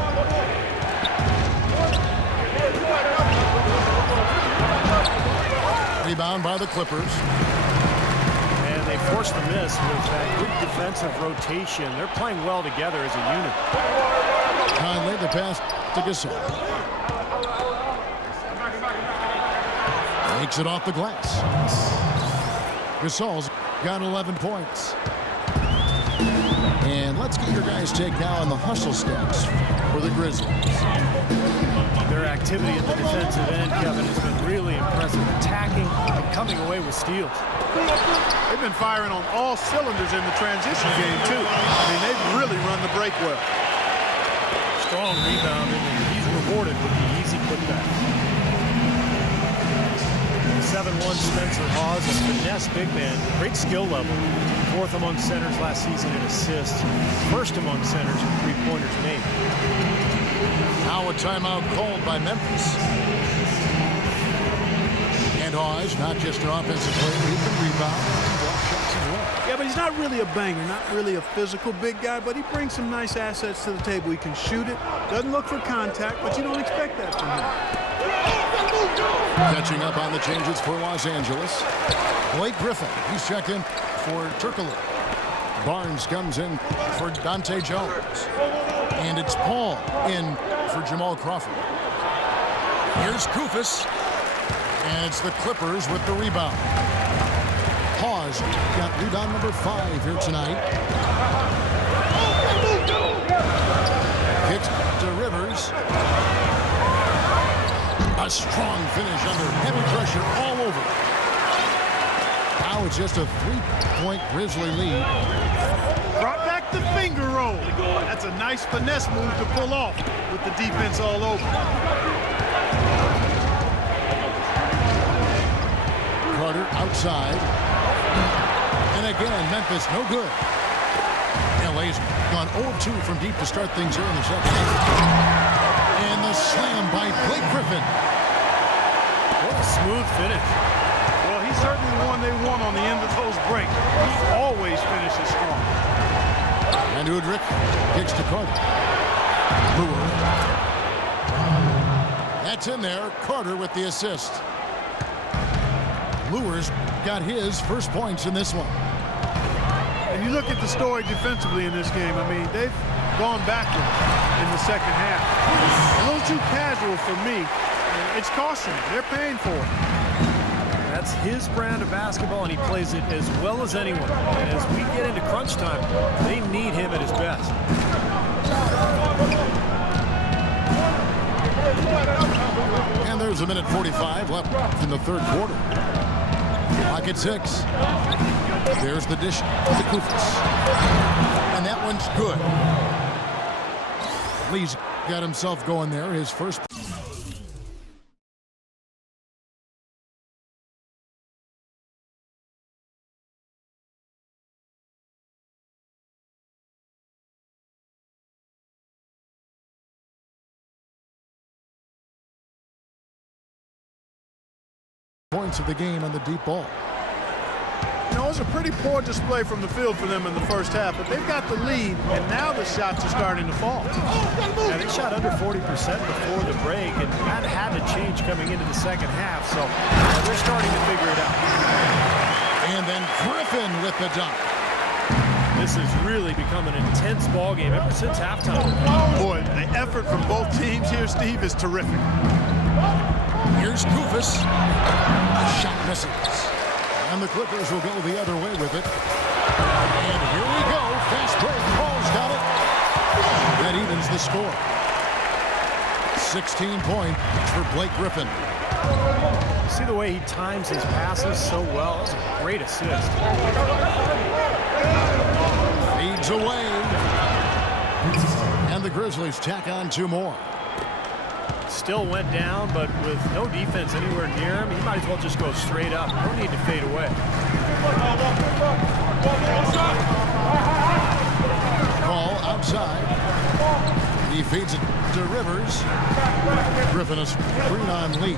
Rebound by the Clippers. And they forced the miss with that good defensive rotation. They're playing well together as a unit. Conley, the pass to Gasol. Makes it off the glass. Gasol's got 11 points. And let's get your guys' take now on the hustle stats for the Grizzlies. Their activity at the defensive end, Kevin, has been really impressive. Attacking and coming away with steals. They've been firing on all cylinders in the transition game, too. I mean, they've really run the break well. Strong rebound, and he's rewarded with the easy putback. 7'1" Spencer Hawes, a finesse big man, great skill level. 4th among centers last season in assists. 1st among centers in three-pointers made. Now a timeout called by Memphis. And Hawes, not just an offensive player, he can rebound and block shots as well. Yeah, but he's not really a banger, not really a physical big guy, but he brings some nice assets to the table. He can shoot it, doesn't look for contact, but you don't expect that from him. Catching up on the changes for Los Angeles. Blake Griffin, he's checked in for Turkoglu. Barnes comes in for Dante Jones. And it's Paul in for Jamal Crawford. Here's Koufos. And it's the Clippers with the rebound. Hawes got rebound number 5 here tonight. Kicks to Rivers. A strong finish under heavy pressure all over. Now it's just a 3-point Grizzly lead. Brought back the finger roll. That's a nice finesse move to pull off with the defense all over. Carter outside. And again, Memphis no good. LA's gone 0-2 from deep to start things here in the second. And the slam by Blake Griffin. What a smooth finish. Well, he's certainly the one they want on the end of those breaks. He always finishes strong. And Udrich kicks to Carter. Brewer. That's in there. Carter with the assist. Lewis got his first points in this one. And you look at the story defensively in this game. I mean, they've gone backward in the second half. A little too casual for me. It's costing them. They're paying for it. That's his brand of basketball, and he plays it as well as anyone. And as we get into crunch time, they need him at his best. And there's a minute 45 left in the third quarter. Clock at 6. There's the dish to Koufos. And that one's good. Lee's got himself going there. His first. Points of the game on the deep ball. You know, it was a pretty poor display from the field for them in the first half, but they've got the lead, and now the shots are starting to fall. Yeah, they shot under 40% before the break, and that had to change coming into the second half, so they're starting to figure it out. And then Griffin with the dunk. This has really become an intense ball game ever since halftime. Boy, the effort from both teams here, Steve, is terrific. Here's Koufos. Shot misses. And the Clippers will go the other way with it. And here we go. Fast break calls the score. 16 points for Blake Griffin. See the way he times his passes so well. That's a great assist. Feeds away. And the Grizzlies tack on 2 more. Still went down, but with no defense anywhere near him, he might as well just go straight up. No need to fade away. Ball outside. He feeds it to Rivers. Griffin a screen on Lee.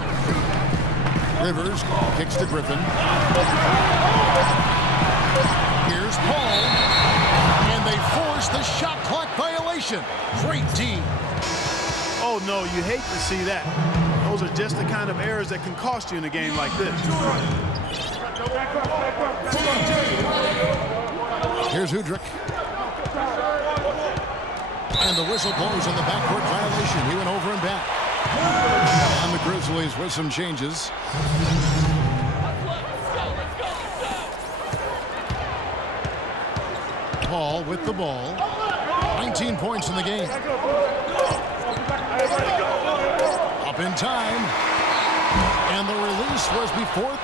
Rivers kicks to Griffin. Here's Paul. And they force the shot clock violation. Great team. Oh, no, you hate to see that. Those are just the kind of errors that can cost you in a game like this. Here's Udrich. And the whistle blows on the backcourt violation. He went over and back. On the Grizzlies with some changes. Paul with the ball. 19 points in the game. Up in time. And the release was before.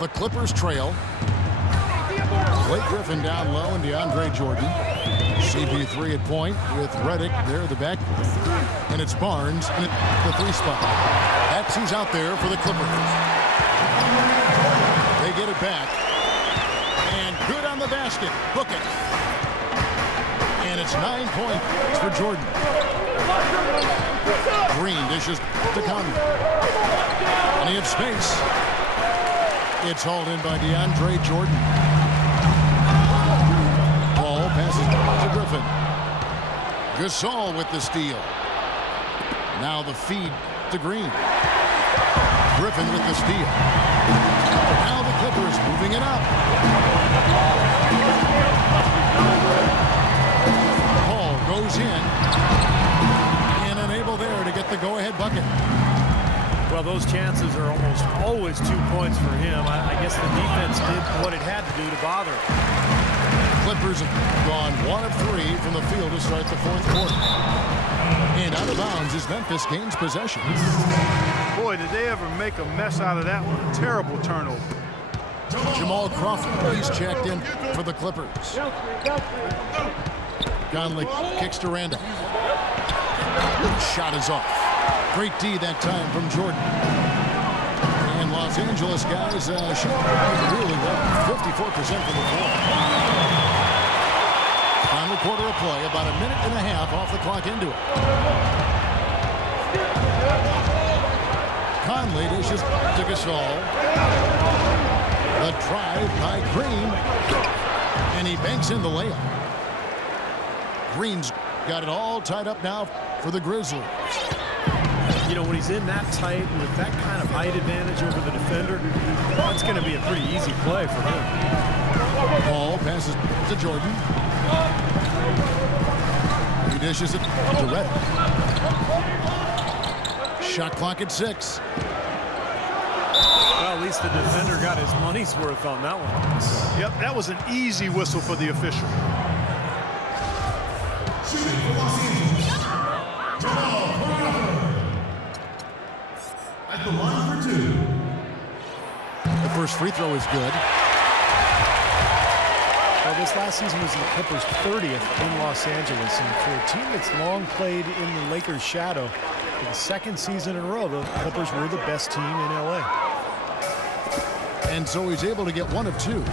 The Clippers trail. Blake Griffin down low and DeAndre Jordan. CP3 at point with Redick there at the back. And it's Barnes in the 3 spot. That's who's out there for the Clippers. They get it back. And good on the basket. Book it. And it's 9 points for Jordan. Green dishes to Conley. Plenty of space. It's hauled in by DeAndre Jordan. Ball passes to Griffin. Gasol with the steal. Now the feed to Green. Griffin with the steal. Now the Clippers moving it up. Paul goes in. And unable there to get the go-ahead bucket. Well, those chances are almost always 2 points for him. I guess the defense did what it had to do to bother him. Clippers have gone 1 of 3 from the field to start the 4th quarter. And out of bounds as Memphis gains possession. Boy, did they ever make a mess out of that one. A terrible turnover. Jamal Crawford, he's checked in for the Clippers. Conley kicks to Randall. Shot is off. Great D that time from Jordan. And Los Angeles guys shoot really well. 54% from the floor. Final quarter of play, about a minute and a half off the clock into it. Conley dishes to Gasol. The drive by Green. And he banks in the layup. Green's got it all tied up now for the Grizzlies. You know, when he's in that tight with that kind of height advantage over the defender, that's going to be a pretty easy play for him. Ball passes to Jordan. He dishes it to Redick. Shot clock at 6. Well, at least the defender got his money's worth on that one. Yep, that was an easy whistle for the official. At the line for 2. The first free throw is good. Well, this last season was the Clippers' 30th in Los Angeles, and for a team that's long played in the Lakers' shadow, for the 2nd season in a row, the Clippers were the best team in LA. And so he's able to get 1 of 2.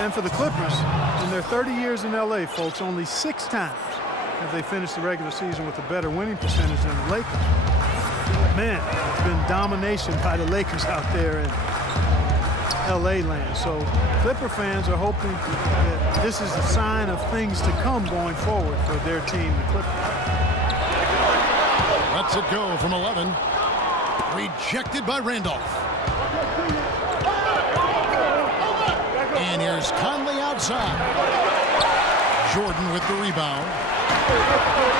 And for the Clippers, in their 30 years in LA, folks, only 6 times have they finished the regular season with a better winning percentage than the Lakers. Man, it's been domination by the Lakers out there in LA land. So Clipper fans are hoping that this is a sign of things to come going forward for their team, the Clippers. Lets it go from 11. Rejected by Randolph. And here's Conley outside. Jordan with the rebound.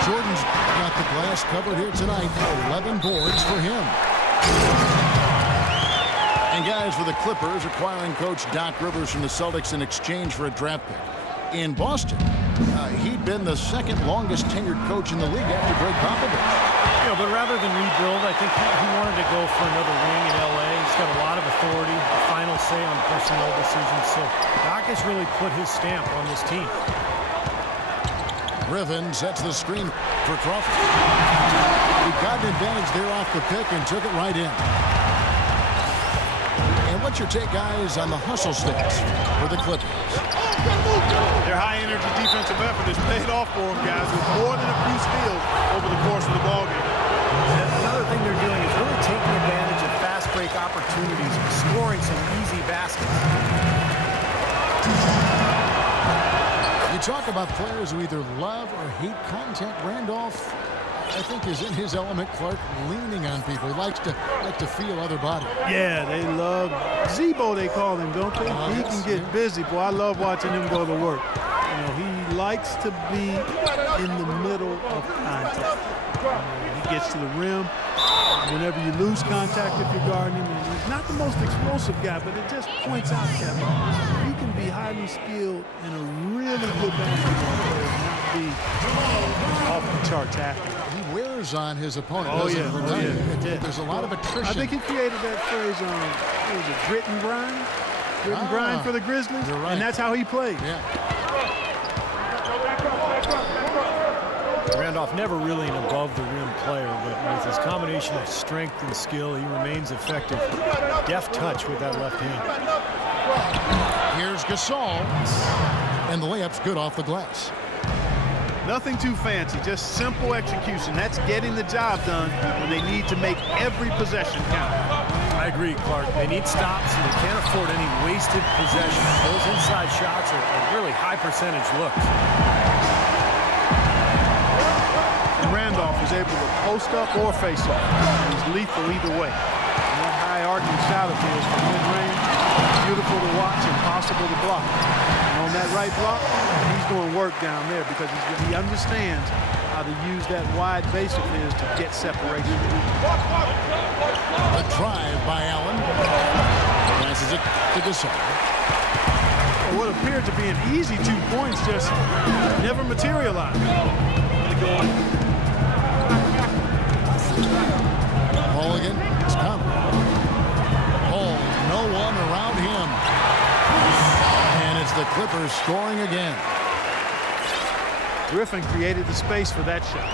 Jordan's got the glass covered here tonight. 11 boards for him. And guys, for the Clippers, acquiring coach Doc Rivers from the Celtics in exchange for a draft pick. In Boston, he'd been the second longest tenured coach in the league after Greg Popovich. Yeah, but rather than rebuild, I think he wanted to go for another ring in L.A. He's got a lot of authority, final say on personnel decisions. So Doc has really put his stamp on this team. Griffin sets the screen for Crawford. He got an advantage there off the pick and took it right in. And what's your take, guys, on the hustle sticks for the Clippers? Their high-energy defensive effort has paid off for them, guys, with more than a few steals over the course of the ballgame. Another thing they're doing is really taking advantage of fast break opportunities and scoring some easy baskets. You talk about players who either love or hate contact. Randolph, I think, is in his element. Clark leaning on people. He likes to feel other bodies. Yeah, they love Zebo, they call him, don't they? He can get busy. Boy, I love watching him go to work. You know, he likes to be in the middle of contact. He gets to the rim. Whenever you lose contact, if you're guarding him, and he's not the most explosive guy, but it just points out, Kevin, you can be highly skilled and a really good basketball player and not be off the charts athlete. He wears on his opponent. Oh, doesn't he? yeah. There's a lot of attrition. I think he created that phrase on, what was it, grit and grind? Grit and grind for the Grizzlies? You're right. And that's how he played. Yeah. Randolph never really an above-the-rim player, but with his combination of strength and skill, he remains effective. Deft touch with that left hand. Here's Gasol. And the layup's good off the glass. Nothing too fancy, just simple execution. That's getting the job done when they need to make every possession count. I agree, Clark. They need stops, and they can't afford any wasted possessions. Those inside shots are really high-percentage looks. Randolph is able to post up or face up. He's lethal either way. And that high arcing shot of his from mid-range, beautiful to watch, impossible to block. And on that right block, he's doing work down there because he understands how to use that wide base of his to get separation. A drive by Allen. Passes it to Gasol. What appeared to be an easy 2 points just never materialized. Mulligan is coming. Oh, no one around him. And it's the Clippers scoring again. Griffin created the space for that shot.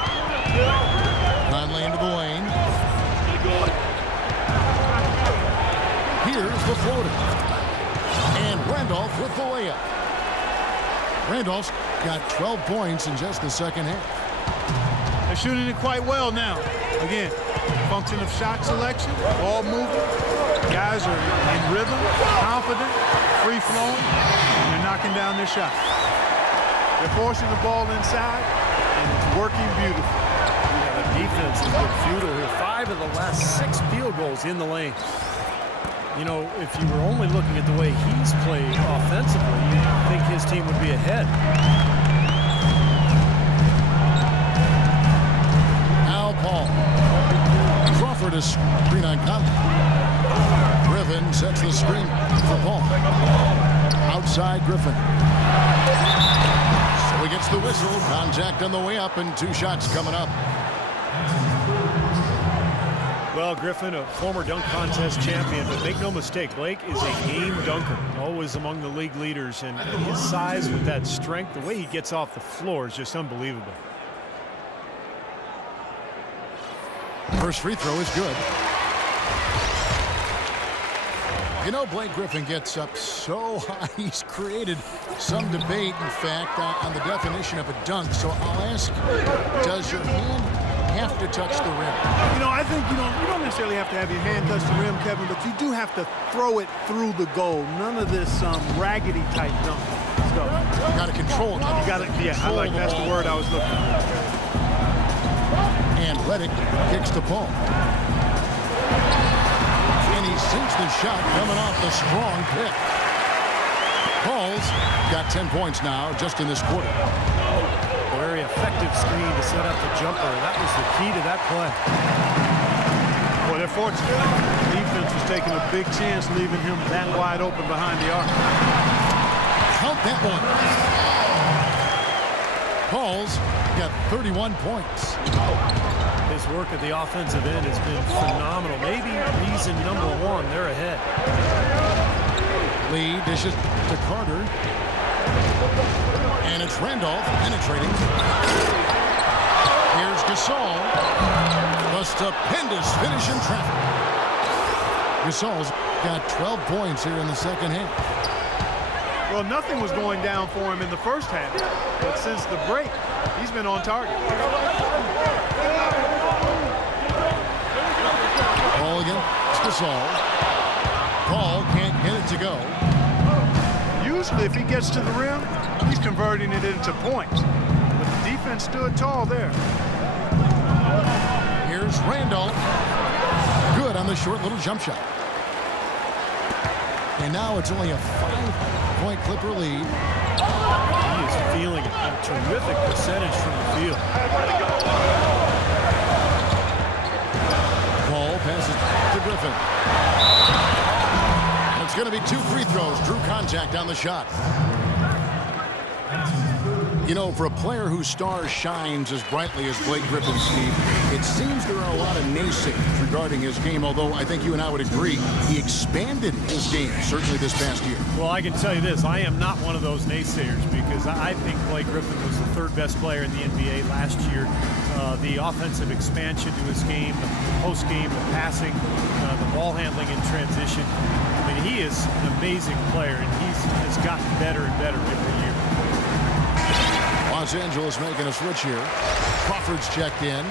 Conley into the lane. Here's the floater. And Randolph with the layup. Randolph's got 12 points in just the second half. They're shooting it quite well now. Again, function of shot selection, ball moving. Guys are in rhythm, confident, free-flowing, and they're knocking down their shot. They're forcing the ball inside, and it's working beautifully. Yeah, the defense has been futile here. 5 of the last 6 field goals in the lane. You know, if you were only looking at the way he's played offensively, you'd think his team would be ahead. Paul. Crawford is screen on Conley. Griffin sets the screen for Paul. Outside Griffin. So he gets the whistle. Contact on the way up and 2 shots coming up. Well, Griffin, a former dunk contest champion, but make no mistake, Blake is a game dunker, always among the league leaders, and his size with that strength, the way he gets off the floor is just unbelievable. First free throw is good. You know, Blake Griffin gets up so high, he's created some debate, in fact, on the definition of a dunk. So I'll ask, does your hand have to touch the rim? You know, I think you don't necessarily have to have your hand touch the rim, Kevin, but you do have to throw it through the goal. None of this raggedy type dunk stuff. You got to control it. You got to, yeah, I like that's the word I was looking for. And Redick kicks the ball. And he sinks the shot coming off the strong pick. Paul's got 10 points now just in this quarter. A very effective screen to set up the jumper. That was the key to that play. Well, they're fortunate. Defense was taking a big chance leaving him that wide open behind the arc. Count that one. Paul's got 31 points. His work at the offensive end has been phenomenal. Maybe reason number one, they're ahead. Lee dishes to Carter. And it's Randolph penetrating. Here's Gasol. The stupendous finish in traffic. Gasol's got 12 points here in the second half. Well, nothing was going down for him in the first half, but since the break, he's been on target. Ball against Gasol. Paul can't get it to go. Usually, if he gets to the rim, he's converting it into points. But the defense stood tall there. Here's Randolph. Good on the short little jump shot. And now it's only a 5-point Clipper lead. He is feeling a terrific percentage from the field. Paul passes to Griffin. It's going to be 2 free throws. Drew contact on the shot. You know, for a player whose star shines as brightly as Blake Griffin, Steve, it seems there are a lot of naysayers regarding his game, although I think you and I would agree he expanded his game, certainly this past year. Well, I can tell you this. I am not one of those naysayers because I think Blake Griffin was the 3rd best player in the NBA last year. The offensive expansion to his game, the post-game, the passing, the ball handling in transition. I mean, he is an amazing player, and has gotten better and better every year. Los Angeles making a switch here. Crawford's checked in.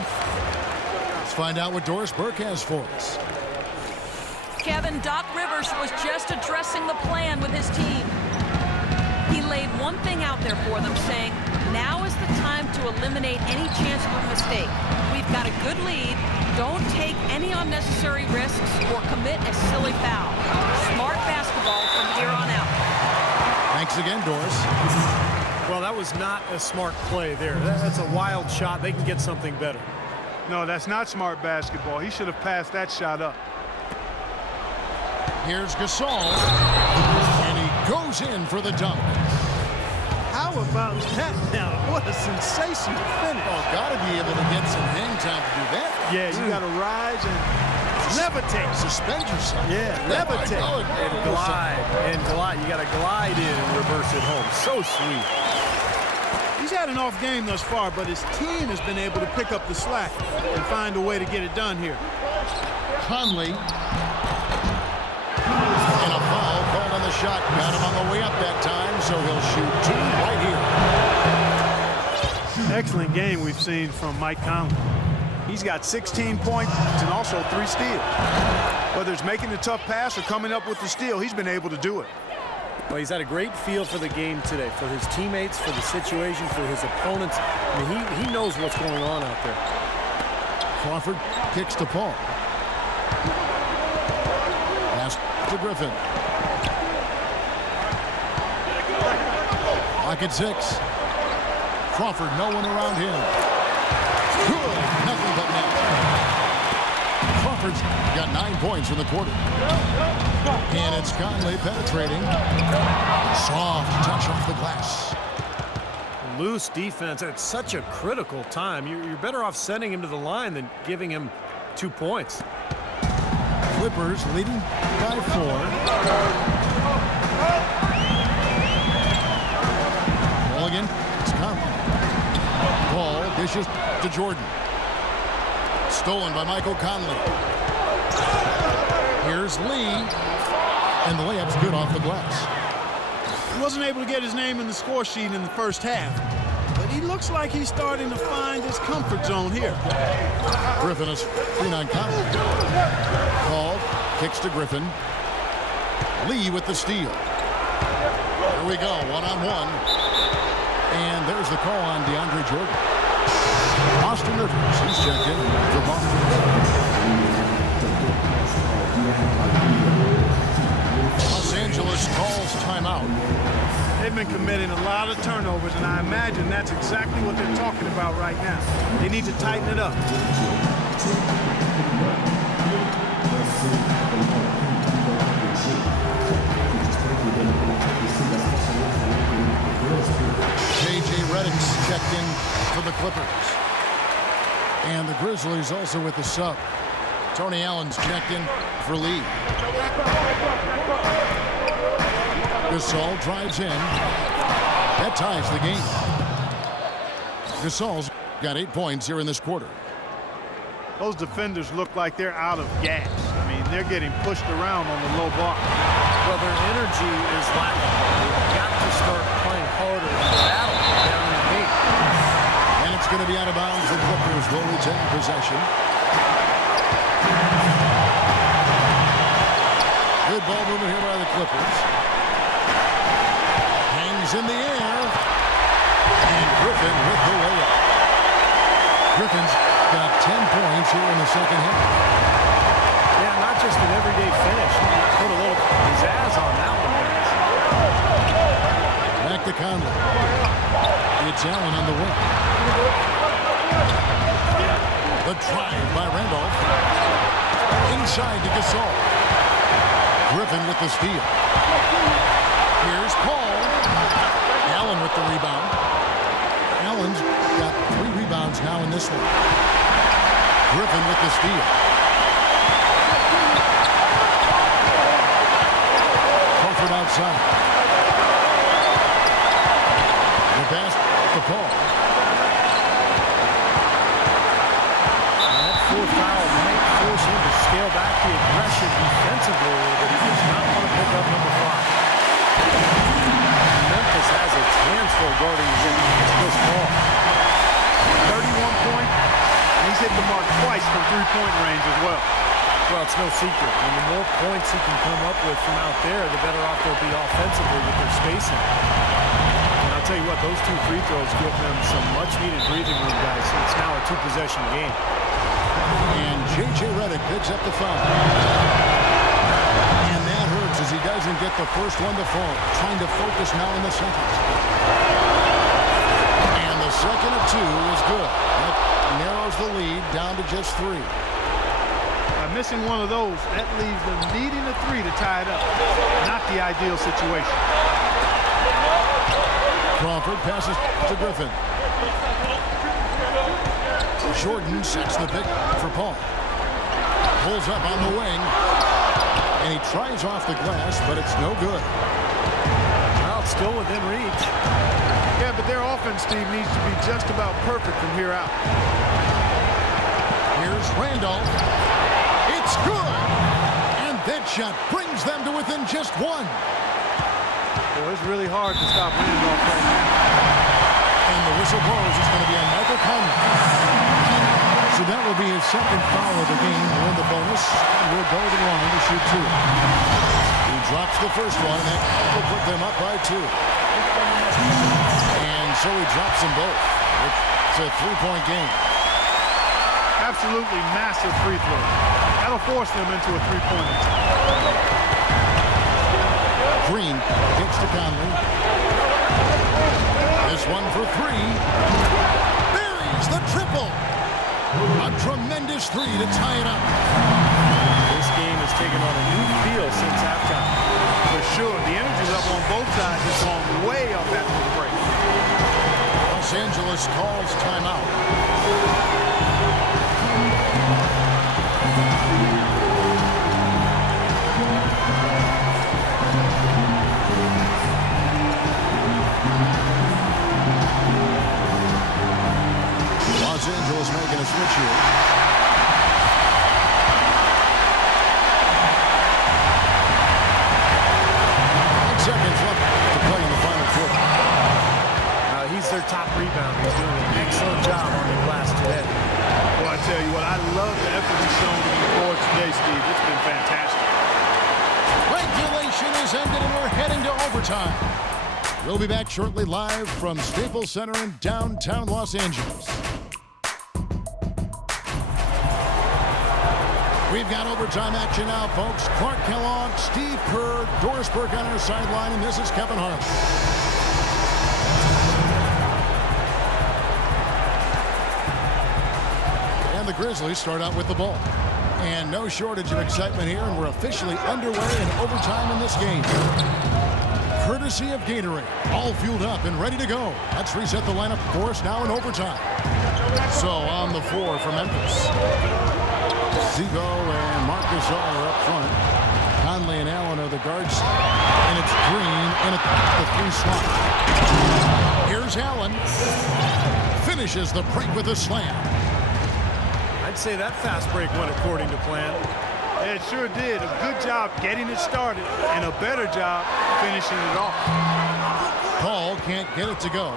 Let's find out what Doris Burke has for us. Kevin, Doc Rivers was just addressing the plan with his team. He laid one thing out there for them, saying, now is the time to eliminate any chance of a mistake. We've got a good lead. Don't take any unnecessary risks or commit a silly foul. Smart basketball from here on out. Thanks again, Doris. Well, that was not a smart play there. That's a wild shot. They can get something better. No, that's not smart basketball. He should have passed that shot up. Here's Gasol. And he goes in for the dunk. How about that now? What a sensational finish. Oh, got to be able to get some hang time to do that. Yeah, you got to rise and levitate. Suspend yourself. Yeah, levitate. And glide. You got to glide in and reverse it home. So sweet. He's had an off game thus far, but his team has been able to pick up the slack and find a way to get it done here. Conley. And a foul called on the shot. Got him on the way up that time, so he'll shoot 2 right here. Excellent game we've seen from Mike Conley. He's got 16 points and also 3 steals. Whether it's making the tough pass or coming up with the steal, he's been able to do it. Well, he's had a great feel for the game today, for his teammates, for the situation, for his opponents. I mean, he knows what's going on out there. Crawford kicks to Paul. Pass to Griffin. Lock at 6. Crawford, no one around him. Good, nothing but net. Crawford's got 9 points in the quarter. And it's Conley penetrating. Soft touch off the glass. Loose defense at such a critical time. You're better off sending him to the line than giving him 2 points. Clippers leading by 4. Ball again. It's Conley. Ball dishes to Jordan. Stolen by Michael Conley. Here's Lee. And the layup's good off the glass. He wasn't able to get his name in the score sheet in the first half, but he looks like he's starting to find his comfort zone here. Griffin is free on Conley. Paul kicks to Griffin. Lee with the steal. Here we go, one-on-one. And there's the call on DeAndre Jordan. Austin Rivers, he's checked in for Boston. Los Angeles Angeles calls timeout. They've been committing a lot of turnovers, and I imagine that's exactly what they're talking about right now. They need to tighten it up. J.J. Redick's checked in for the Clippers. And the Grizzlies also with the sub. Tony Allen's checked in for Lee. Gasol drives in. That ties the game. Gasol's got 8 points here in this quarter. Those defenders look like they're out of gas. I mean, they're getting pushed around on the low block. Well, their energy is lacking. They've got to start playing harder and battle down in the paint. And it's going to be out of bounds. The Clippers will retain possession. Good ball movement here by the Clippers. Hangs in the air. And Griffin with the layup. Griffin's got 10 points here in the second half. Yeah, not just an everyday finish. Put a little pizzazz on that one. Back to Conley. It's Allen on the wing. The drive by Randolph. Inside to Gasol. Griffin with the steal. Here's Paul. Allen with the rebound. Allen's got 3 rebounds now in this one. Griffin with the steal. Crawford outside. The pass to Paul. That fourth foul might force him to scale back the aggression defensively, but he does not want to pick up number 5. Memphis has its hands full guarding this ball. 31 points, and he's hit the mark twice from three-point range as well. Well, it's no secret. I mean, the more points he can come up with from out there, the better off they'll be offensively with their spacing. And I'll tell you what, those 2 free throws give them some much-needed breathing room, guys. So it's now a 2-possession game. And J.J. Redick picks up the foul. And that hurts as he doesn't get the first one to fall. Trying to focus now in the second. And the second of 2 is good. That narrows the lead down to just 3. By missing one of those, that leaves them needing a 3 to tie it up. Not the ideal situation. Crawford passes to Griffin. Jordan sets the pick for Paul. Pulls up on the wing. And he tries off the glass, but it's no good. Well, it's still within reach. Yeah, but their offense, Steve, needs to be just about perfect from here out. Here's Randolph. It's good. And that shot brings them to within just 1. Well, it's really hard to stop Randolph right now. And the whistle blows. It's going to be on Michael Conley. So that will be his second foul of the game. Win the bonus. And we'll go to the line to shoot 2. He drops the first one. And that will put them up by 2. And so he drops them both. It's a 3-point game. Absolutely massive free throw. That'll force them into a 3-pointer. Green gets to Conley. This one for 3. Buries the triple. A tremendous 3 to tie it up. This game has taken on a new feel since halftime. For sure. The energy's up on both sides. It's gone way up after the break. Los Angeles calls timeout. Los Angeles making a switch here. 8 seconds left to play in the final quarter. He's their top rebounder. He's doing an excellent job on the glass today. Well, I tell you what, I love the effort he's shown on the board today, Steve. It's been fantastic. Regulation is ended and we're heading to overtime. We'll be back shortly live from Staples Center in downtown Los Angeles. We've got overtime action now, folks. Clark Kellogg, Steve Kerr, Doris Burke on our sideline, and this is Kevin Hart. And the Grizzlies start out with the ball. And no shortage of excitement here, and we're officially underway in overtime in this game. Courtesy of Gatorade, all fueled up and ready to go. Let's reset the lineup for us now in overtime. So on the floor for Memphis, Zigo and Marcus are up front. Conley and Allen are the guards, and it's Green in at the 3 slot. Here's Allen, finishes the break with a slam. I'd say that fast break went according to plan. It sure did. A good job getting it started and a better job finishing it off. Paul can't get it to go.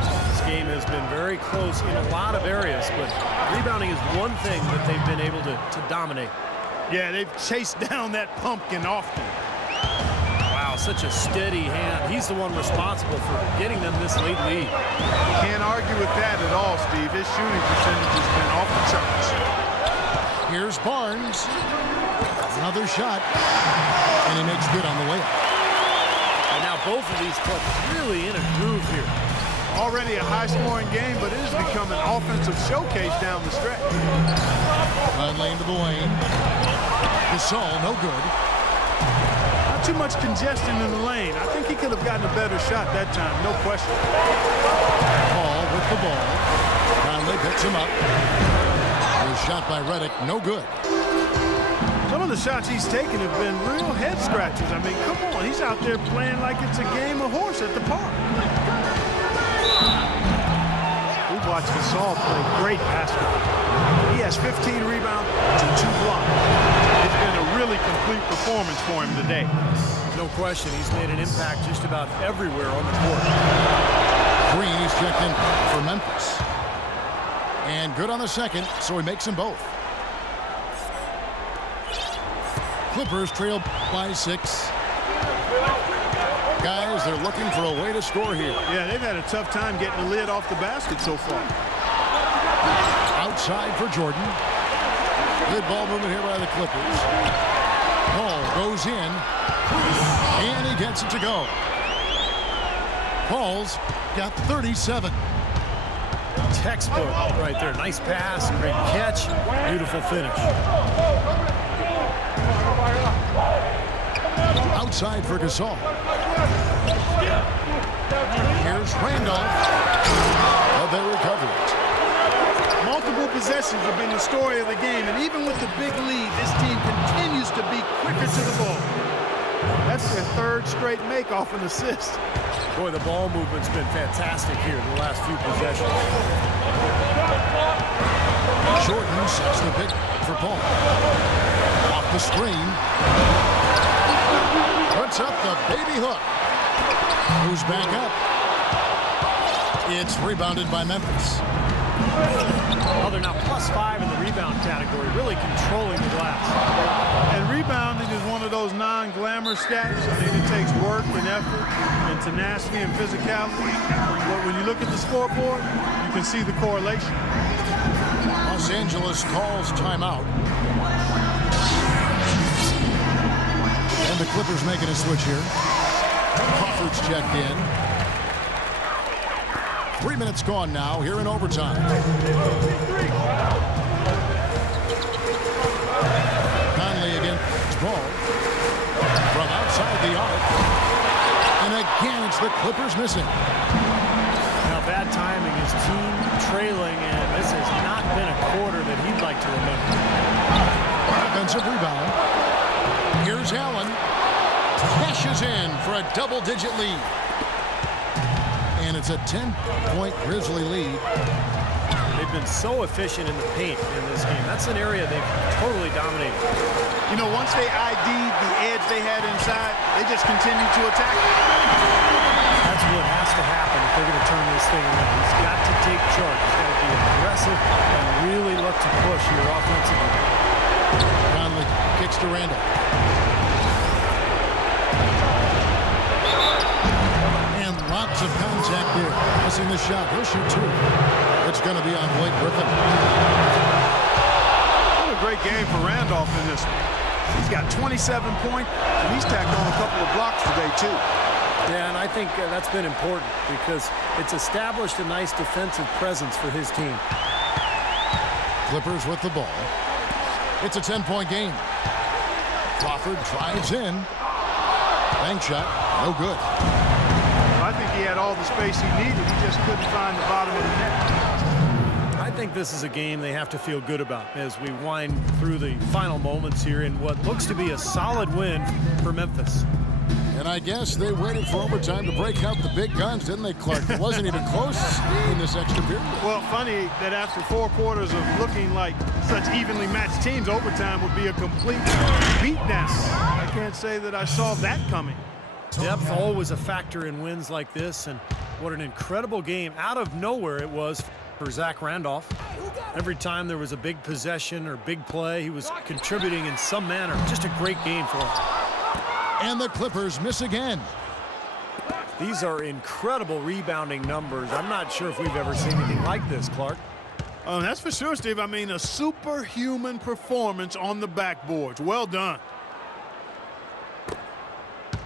This game has been very close in a lot of areas, but rebounding is one thing that they've been able to dominate. Yeah, they've chased down that pumpkin often. Wow, such a steady hand. He's the one responsible for getting them this late lead. Can't argue with that at all, Steve. His shooting percentage has been off the charts. Here's Barnes. Another shot. And he makes good on the layup. And now both of these clubs really in a groove here. Already a high-scoring game, but it has become an offensive showcase down the stretch. Conley into the lane. Gasol, no good. Not too much congestion in the lane. I think he could have gotten a better shot that time, no question. Paul with the ball. Conley picks him up. His shot by Redick, no good. Some of the shots he's taken have been real head scratchers. I mean, come on, he's out there playing like it's a game of horse at the park. We've watched Gasol play great basketball. He has 15 rebounds to 2 blocks. It's been a really complete performance for him today. No question, he's made an impact just about everywhere on the court. Green is checked in for Memphis. And good on the second, so he makes them both. Clippers trail by 6. Guys, they're looking for a way to score here. Yeah, they've had a tough time getting the lid off the basket so far. Outside for Jordan. Good ball movement here by the Clippers. Paul goes in, and he gets it to go. Paul's got 37. Textbook right there. Nice pass, great catch, beautiful finish. Outside for Gasol. Here's Randolph. But they recover it. Multiple possessions have been the story of the game, and even with the big lead, this team continues to be quicker to the ball. That's their 3rd straight make off an assist. Boy, the ball movement's been fantastic here in the last few possessions. Jordan sets the pick for Paul. Off the screen. Puts up the baby hook. Who's back up? It's rebounded by Memphis. Well, they're now +5 in the rebound category, really controlling the glass. And rebounding is one of those non-glamour stats. I mean, it takes work and effort and tenacity and physicality. But when you look at the scoreboard, you can see the correlation. Los Angeles calls timeout. And the Clippers making a switch here. Crawford's checked in. 3 minutes gone now here in overtime. Conley against ball. From outside the arc. And again, it's the Clippers missing. Now, bad timing. His team trailing, and this has not been a quarter that he'd like to remember. Offensive rebound. Here's Allen. Cashes in for a double-digit lead. And it's a 10-point Grizzly lead. They've been so efficient in the paint in this game. That's an area they've totally dominated. You know, once they ID'd the edge they had inside, they just continued to attack. That's what has to happen if they're going to turn this thing around. He's got to take charge. He's got to be aggressive and really look to push here offensively. Conley kicks to Randall. And lots of contact here. Missing the shot. He'll shoot 2. It's going to be on Blake Griffin. What a a great game for Randolph in this one. He's got 27 points, and he's tacked on a couple of blocks today, too. Yeah, and I think that's been important because it's established a nice defensive presence for his team. Clippers with the ball. It's a 10-point game. Crawford drives in. Bank shot, no good. I think he had all the space he needed. He just couldn't find the bottom of the net. I think this is a game they have to feel good about as we wind through the final moments here in what looks to be a solid win for Memphis. And I guess they waited for overtime to break out the big guns, didn't they, Clark? It wasn't even close in this extra period. Well, funny that after 4 quarters of looking like such evenly matched teams, overtime would be a complete beatdown. I can't say that I saw that coming. Depth always a factor in wins like this, and what an incredible game out of nowhere it was for Zach Randolph. Every time there was a big possession or big play, he was contributing in some manner. Just a great game for him. And the Clippers miss again. These are incredible rebounding numbers. I'm not sure if we've ever seen anything like this, Clark. That's for sure, Steve. I mean, a superhuman performance on the backboards. Well done.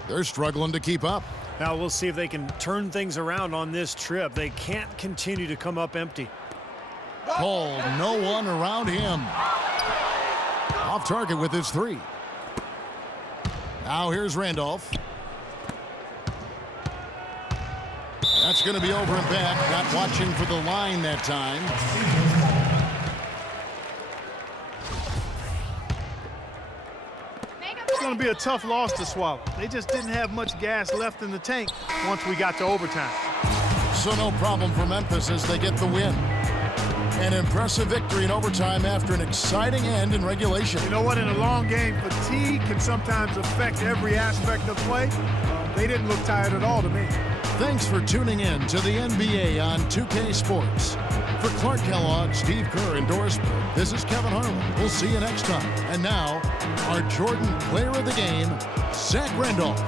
They're struggling to keep up. Now we'll see if they can turn things around on this trip. They can't continue to come up empty. Cole, no one around him. Off target with his 3. Now here's Randolph. That's going to be over and back. Not watching for the line that time. It's going to be a tough loss to swallow. They just didn't have much gas left in the tank once we got to overtime. So no problem for Memphis as they get the win. An impressive victory in overtime after an exciting end in regulation. You know what? In a long game, fatigue can sometimes affect every aspect of play. They didn't look tired at all to me. Thanks for tuning in to the NBA on 2K Sports. For Clark Kellogg, Steve Kerr, and Doris Burke, this is Kevin Harlan. We'll see you next time. And now, our Jordan Player of the Game, Zach Randolph.